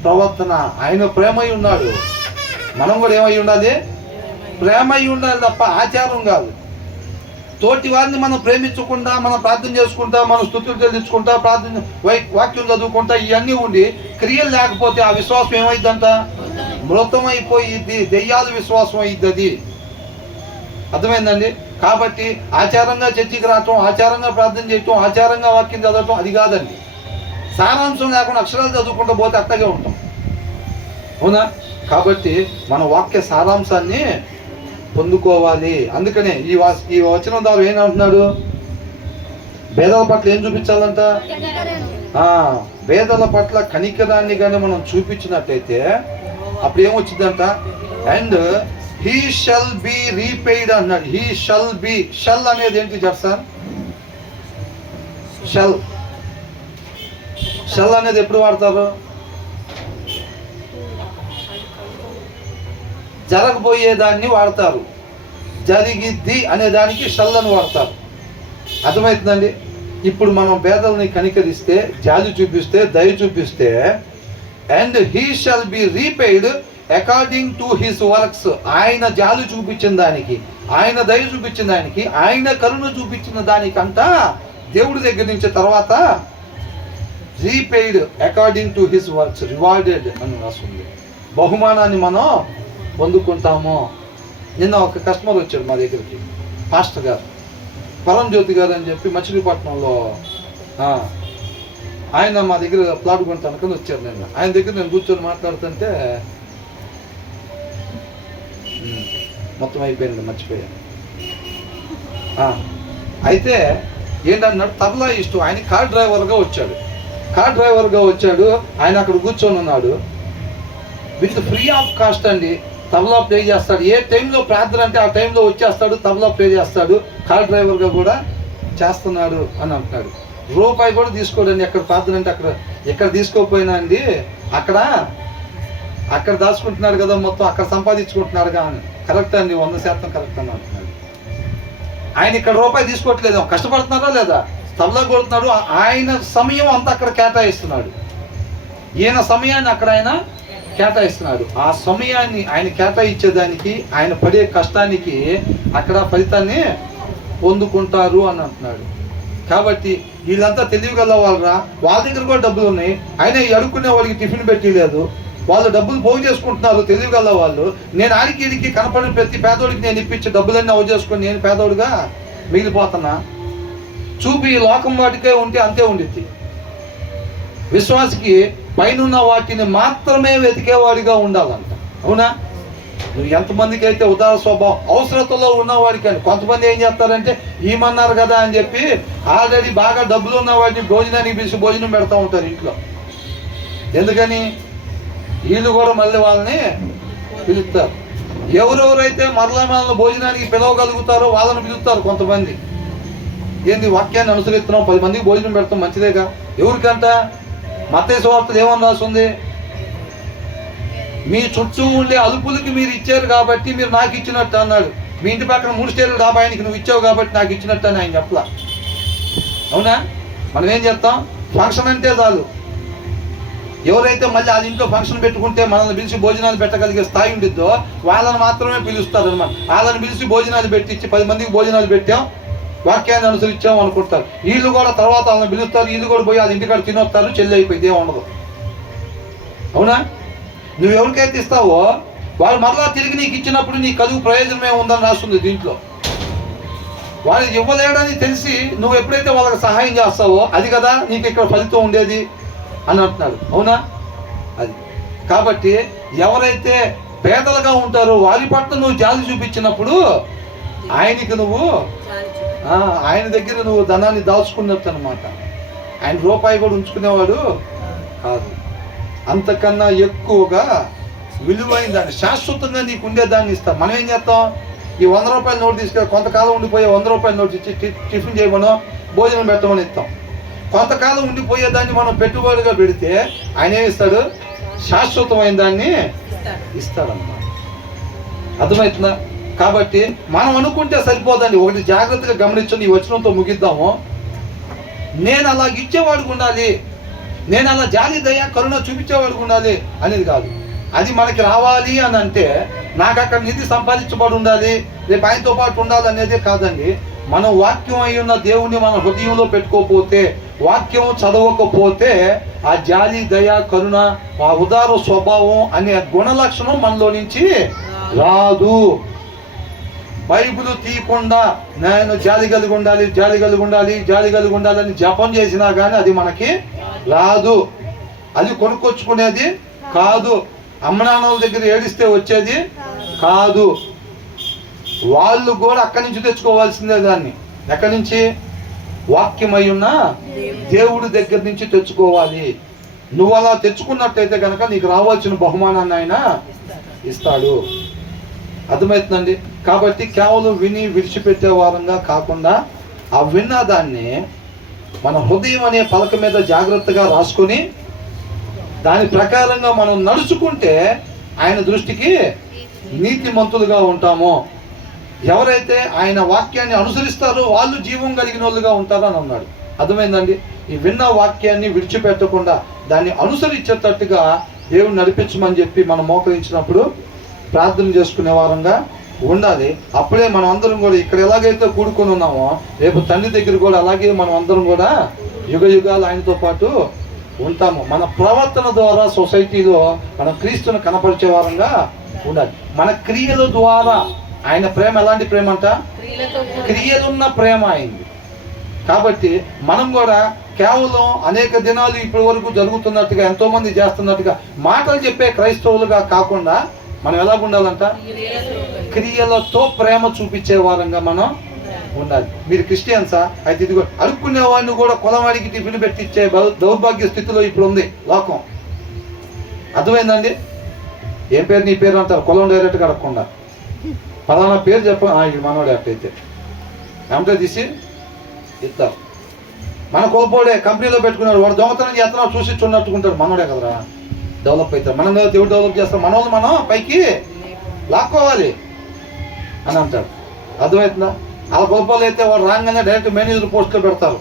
ప్రవర్తన. ఆయన ప్రేమై ఉన్నాడు. మనం కూడా ఏమై ఉండాలి? ప్రేమై ఉండాలి తప్ప ఆచారం కాదు. తోటి వారిని మనం ప్రేమించకుండా, మనం ప్రార్థన చేసుకుంటా, మనం స్తుతులు చెల్లించుకుంటా, ప్రార్థన వాక్యం చదువుకుంటా, ఇవన్నీ ఉండి క్రియలు లేకపోతే ఆ విశ్వాసం ఏమైందంట? మృతమైపోయిద్ది. దెయ్యాల విశ్వాసం అయ్యిద్ది అది. అర్థమైందండి? కాబట్టి ఆచారంగా చర్చికి రావటం, ఆచారంగా ప్రార్థన చేయటం, ఆచారంగా వాక్యం చదవటం అది కాదండి. సారాంశం లేకుండా అక్షరాలు చదువుకుంటూ పోతే అట్టగే ఉంటాం. అవునా? కాబట్టి మన వాక్య సారాంశాన్ని పొందుకోవాలి. అందుకనే ఈ వచనం ద్వారా ఏమంటున్నాడు? భేదాల పట్ల ఏం చూపించాలంట? భేదాల పట్ల కనికరాన్ని కానీ మనం చూపించినట్టయితే అప్పుడు ఏమొచ్చిందంట? అండ్ హీ షల్ బి రీపెయిడ్ అన్నాడు. He shall B. షల్ అనేది ఏంటి చెప్తాను? షల్ షల్ అనేది ఎప్పుడు వాడతారు? జరగబోయేదాన్ని వాడతారు. జరిగిద్ది అనే దానికి షల్ అని వాడతారు. అర్థమవుతుందండి? ఇప్పుడు మనం పేదల్ని కనికరిస్తే, జాలి చూపిస్తే, దయ చూపిస్తే, and he shall be repaid according to his works. ఆయన జాలి చూపించిన దానికి, ఆయన దయ చూపించిన దానికి, ఆయన కరుణ చూపించిన దానికంతా దేవుడి దగ్గర నుంచి తర్వాత repaid according to his works, rewarded అని రాస్తుంది. బహుమానాన్ని మనం పొందుకుంటాము. నిన్న ఒక కస్టమర్ వచ్చాడు మా దగ్గరికి, పాస్టర్ గారు, పరంజ్యోతి గారు అని చెప్పి మచిలీపట్నంలో. ఆయన మా దగ్గర ప్లాట్ కొంటానుకని వచ్చారు. నిన్న ఆయన దగ్గర నేను కూర్చొని మాట్లాడుతుంటే మొత్తం అయిపోయింది, మర్చిపోయాను. అయితే ఏంటన్నాడు? తబలా ఇష్టం. ఆయన కార్ డ్రైవర్గా వచ్చాడు. ఆయన అక్కడ కూర్చొని ఉన్నాడు. విత్ ఫ్రీ ఆఫ్ కాస్ట్ అండి. తబలా ప్లే చేస్తాడు. ఏ టైంలో ప్రార్థన అంటే ఆ టైంలో వచ్చేస్తాడు, తబలా ప్లే చేస్తాడు. కార్ డ్రైవర్గా కూడా చేస్తున్నాడు అని అంటున్నాడు. రూపాయి కూడా తీసుకోడండి. ఎక్కడ ప్రార్థన అంటే అక్కడ, ఎక్కడ తీసుకోకపోయినా అండి అక్కడ దాచుకుంటున్నాడు కదా, మొత్తం అక్కడ సంపాదించుకుంటున్నాడు కానీ. కరెక్ట్ అండి, 100% కరెక్ట్ అని అంటున్నాడు. ఆయన ఇక్కడ రూపాయి తీసుకోవట్లేదు. కష్టపడుతున్నారా లేదా? తబలా కొడుతున్నాడు. ఆయన సమయం అంతా అక్కడ కేటాయిస్తున్నాడు. ఈయన సమయాన్ని అక్కడ ఆయన కేటాయిస్తున్నాడు. ఆ సమయాన్ని ఆయన కేటాయించేదానికి, ఆయన పడే కష్టానికి అక్కడ ఫలితాన్ని పొందుకుంటారు అని అంటున్నాడు. కాబట్టి వీళ్ళంతా తెలివిగల వాళ్ళరా, వాళ్ళ దగ్గర కూడా డబ్బులు ఉన్నాయి. ఆయన అడుక్కునే వాళ్ళకి టిఫిన్ పెట్టలేదు. వాళ్ళు డబ్బులు పోగు చేసుకుంటున్నారు, తెలివిగల వాళ్ళు. నేను ఆడికి కనపడిన ప్రతి పేదోడికి నేను ఇప్పించే డబ్బులన్నీ అవ చేసుకొని నేను పేదోడుగా మిగిలిపోతున్నా. చూపి లోకం వాటికే ఉంటే అంతే ఉండిద్ది. విశ్వాసికి పైనున్న వాటిని మాత్రమే వెతికేవాడిగా ఉండాలంట. అవునా? నువ్వు ఎంతమందికి అయితే ఉదార స్వభావం, అవసరతలో ఉన్నవాడికి అని. కొంతమంది ఏం చేస్తారంటే ఈమన్నారు కదా అని చెప్పి ఆల్రెడీ బాగా డబ్బులు ఉన్న వాడిని భోజనానికి పిలిచి భోజనం పెడతా ఉంటారు ఇంట్లో. ఎందుకని? వీళ్ళు కూడా మళ్ళీ వాళ్ళని పిలుస్తారు. ఎవరెవరైతే మనల్ని భోజనానికి పిలవగలుగుతారో వాళ్ళని పిలుస్తారు కొంతమంది. ఏంది వాక్యాన్ని అనుసరిస్తున్నాం, 10 మందికి భోజనం పెడతాం, మంచిదేగా. ఎవరికంట? మత్తయి సువార్తలో ఏమని రాస్తుంది? మీ చుట్టూ ఉండే అదుపులకి మీరు ఇచ్చారు కాబట్టి మీరు నాకు ఇచ్చినట్టు అన్నాడు. మీ ఇంటి పక్కన 3 స్టేర్లు డాబాయనికి నువ్వు ఇచ్చావు కాబట్టి నాకు ఇచ్చినట్టు అని ఆయన చెప్పలా. అవునా? మనం ఏం చేస్తాం? ఫంక్షన్ అంటే చాలు. ఎవరైతే మళ్ళీ వాళ్ళ ఇంట్లో ఫంక్షన్ పెట్టుకుంటే మనల్ని పిలిచి భోజనాలు పెట్టగలిగే స్థాయి ఉండిద్దో వాళ్ళని మాత్రమే పిలుస్తారు అనమాట. వాళ్ళని పిలిచి భోజనాలు పెట్టించి 10 మందికి భోజనాలు పెట్టాం, వాక్యాన్ని అనుసరించాం అనుకుంటారు. వీళ్ళు కూడా తర్వాత వాళ్ళని పిలుస్తారు, వీళ్ళు కూడా పోయి వాళ్ళ ఇంటికాడ తినొస్తారు, చెల్లి అయిపోయింది, ఏం ఉండదు. అవునా? నువ్వు ఎవరికైతే ఇస్తావో వాళ్ళు మరలా తిరిగి నీకు ఇచ్చినప్పుడు నీ కలుగు ప్రయోజనమే ఉందని రాస్తుంది దీంట్లో. వాళ్ళు ఇవ్వలేడని తెలిసి నువ్వు ఎప్పుడైతే వాళ్ళకి సహాయం చేస్తావో అది కదా నీకు ఇక్కడ ఫలితం ఉండేది అని అంటున్నాడు. అవునా? అది కాబట్టి ఎవరైతే పేదలుగా ఉంటారో వారి పట్ల నువ్వు జాలి చూపించినప్పుడు ఆయనకి నువ్వు ఆయన దగ్గర నువ్వు ధనాన్ని దాచుకున్నట్టు అనమాట. ఆయన రూపాయి కూడా ఉంచుకునేవాడు కాదు. అంతకన్నా ఎక్కువగా విలువైన దాన్ని, శాశ్వతంగా నీకు ఉండేదాన్ని ఇస్తాం. మనం ఏం చేస్తాం? ఈ 100 రూపాయల నోటు తీసుకెళ్ళి కొంతకాలం ఉండిపోయే 100 రూపాయల నోటు ఇచ్చి టిఫిన్ చేయమనో భోజనం పెట్టమని ఇస్తాం. కొంతకాలం ఉండిపోయేదాన్ని మనం పెట్టుబడిగా పెడితే ఆయన ఏమి ఇస్తాడు? శాశ్వతమైన దాన్ని ఇస్తాడన్నమాట. అర్థమవుతుందా? కాబట్టి మనం అనుకుంటే సరిపోదండి. ఒకటి జాగ్రత్తగా గమనించండి, ఈ వచనంతో ముగిద్దాము. నేను అలా ఇచ్చేవాడికి ఉండాలి, నేను అలా జాలి దయ కరుణ చూపించేవాడికి ఉండాలి అనేది కాదు. అది మనకి రావాలి అని అంటే నాకు అక్కడ నిధి సంపాదించబడి ఉండాలి, రేపు ఆయనతో పాటు ఉండాలి అనేది కాదండి. మనం వాక్యం అయి ఉన్న దేవుని మన హృదయంలో పెట్టుకోకపోతే, వాక్యం చదవకపోతే ఆ జాలి, దయ, కరుణ, ఆ ఉదార స్వభావం అనే గుణ లక్షణం మనలో నుంచి రాదు. బైబిల్ తీయకుండా నేను జాలి కలిగి ఉండాలి, జాలి కలిగి ఉండాలి, జాలి కలిగి ఉండాలని జపం చేసినా కానీ అది మనకి రాదు. అది కొనుక్కొచ్చుకునేది కాదు. అమ్మనాన్నల దగ్గర ఏడిస్తే వచ్చేది కాదు. వాళ్ళు కూడా అక్కడి నుంచి తెచ్చుకోవాల్సిందే. దాన్ని ఎక్కడి నుంచి? వాక్యమై ఉన్న దేవుడి దగ్గర నుంచి తెచ్చుకోవాలి. నువ్వు అలా తెచ్చుకున్నట్టయితే కనుక నీకు రావాల్సిన బహుమానాన్ని ఆయన ఇస్తాడు. అర్థమవుతుందండి? కాబట్టి కేవలం విని విడిచిపెట్టే వారంగా కాకుండా ఆ విన్న దాన్ని మన హృదయం అనే పలక మీద జాగ్రత్తగా రాసుకొని దాని ప్రకారంగా మనం నడుచుకుంటే ఆయన దృష్టికి నీతిమంతులుగా ఉంటాము. ఎవరైతే ఆయన వాక్యాన్ని అనుసరిస్తారో వాళ్ళు జీవం కలిగిన వాళ్ళుగా ఉంటారు అని అన్నాడు. అర్థమైందండి? ఈ విన్న వాక్యాన్ని విడిచిపెట్టకుండా దాన్ని అనుసరించేటట్టుగా దేవుడు నడిపించమని చెప్పి మనం మోకరించినప్పుడు ప్రార్థన చేసుకునే వారంగా ఉండాలి. అప్పుడే మనం అందరం కూడా ఇక్కడ ఎలాగైతే కూడుకొని ఉన్నామో రేపు తండ్రి దగ్గర కూడా అలాగే మనం అందరం కూడా యుగ యుగాలు ఆయనతో పాటు ఉంటాము. మన ప్రవర్తన ద్వారా సొసైటీలో మనం క్రీస్తును కనపరిచే వారంగా ఉండాలి. మన క్రియల ద్వారా ఆయన ప్రేమ ఎలాంటి ప్రేమ అంట? క్రియలున్న ప్రేమ అయింది. కాబట్టి మనం కూడా కేవలం అనేక దినాలు ఇప్పటి వరకు జరుగుతున్నట్టుగా ఎంతో మంది చేస్తున్నట్టుగా మాటలు చెప్పే క్రైస్తవులుగా కాకుండా మనం ఎలా ఉండాలంట? క్రియలతో ప్రేమ చూపించే వారంగా మనం ఉండాలి. మీరు క్రిస్టియన్సా? అయితే ఇదిగో అడుక్కునే వాడిని కూడా కులవాడికి టిఫిన్ పెట్టించే దౌర్భాగ్య స్థితిలో ఇప్పుడు ఉంది లోకం. అర్థమైందండి? ఏం పేరు నీ పేరు అంటారు కులం డైరెక్ట్గా అడగకుండా. ఫలానా పేరు చెప్ప ఇది మనోడే అట్టయితే ఏమంటే తీసి ఇస్తారు. మన కులపోడే కంపెనీలో పెట్టుకున్నాడు, వాడు దొంగతనం చేస్తున్నాడు చూసి చూడట్టుకుంటాడు. మనోడే కదరా డెవలప్ అవుతారు. మనం దేవుడు డెవలప్ చేస్తాం. మన వాళ్ళు మనం పైకి లాక్కోవాలి అని అంటాడు. అర్థమవుతుందా? అలా కులపోలు అయితే వాడు రాగానే డైరెక్ట్ మేనేజర్ పోస్ట్లో పెడతారు.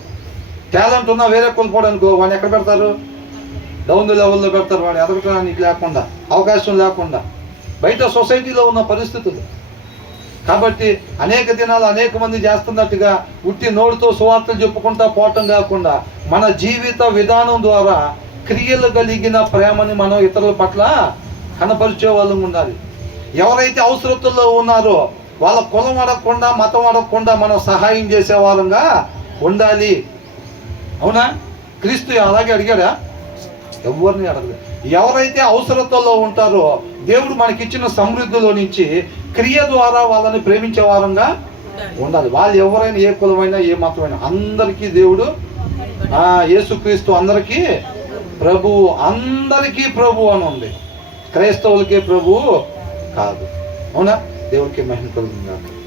టాలెంట్ ఉన్నా వేరే కులపోడు అనుకో వాడిని ఎక్కడ పెడతారు? డౌన్ లెవెల్లో పెడతారు. వాడు ఎదగటానికి లేకుండా, అవకాశం లేకుండా. బయట సొసైటీలో ఉన్న పరిస్థితులు. కాబట్టి అనేక దినాలు అనేక మంది చేస్తున్నట్టుగా ఉట్టి నోటితో సువార్తలు చెప్పుకుంటా పోవటం కాకుండా మన జీవిత విధానం ద్వారా క్రియలు కలిగిన ప్రేమని మనం ఇతరుల పట్ల కనపరిచే వాళ్ళం ఉండాలి. ఎవరైతే అవసరతల్లో ఉన్నారో వాళ్ళ కులం అడగకుండా, మతం అడగకుండా మనం సహాయం చేసే వాళ్ళంగా ఉండాలి. అవునా? క్రీస్తు అలాగే అడిగాడా? ఎవరిని అడగలేదు. ఎవరైతే అవసరతల్లో ఉంటారో దేవుడు మనకిచ్చిన సమృద్ధిలో నుంచి క్రియ ద్వారా వాళ్ళని ప్రేమించే వారంగా ఉండాలి. వాళ్ళు ఎవరైనా, ఏ కులమైనా, ఏ మతమైనా అందరికీ దేవుడు యేసుక్రీస్తు అందరికీ ప్రభువు, అందరికీ ప్రభు అని ఉంది. క్రైస్తవులకే ప్రభువు కాదు. అవునా? దేవుడికి మహిమ కలుగుతుంది.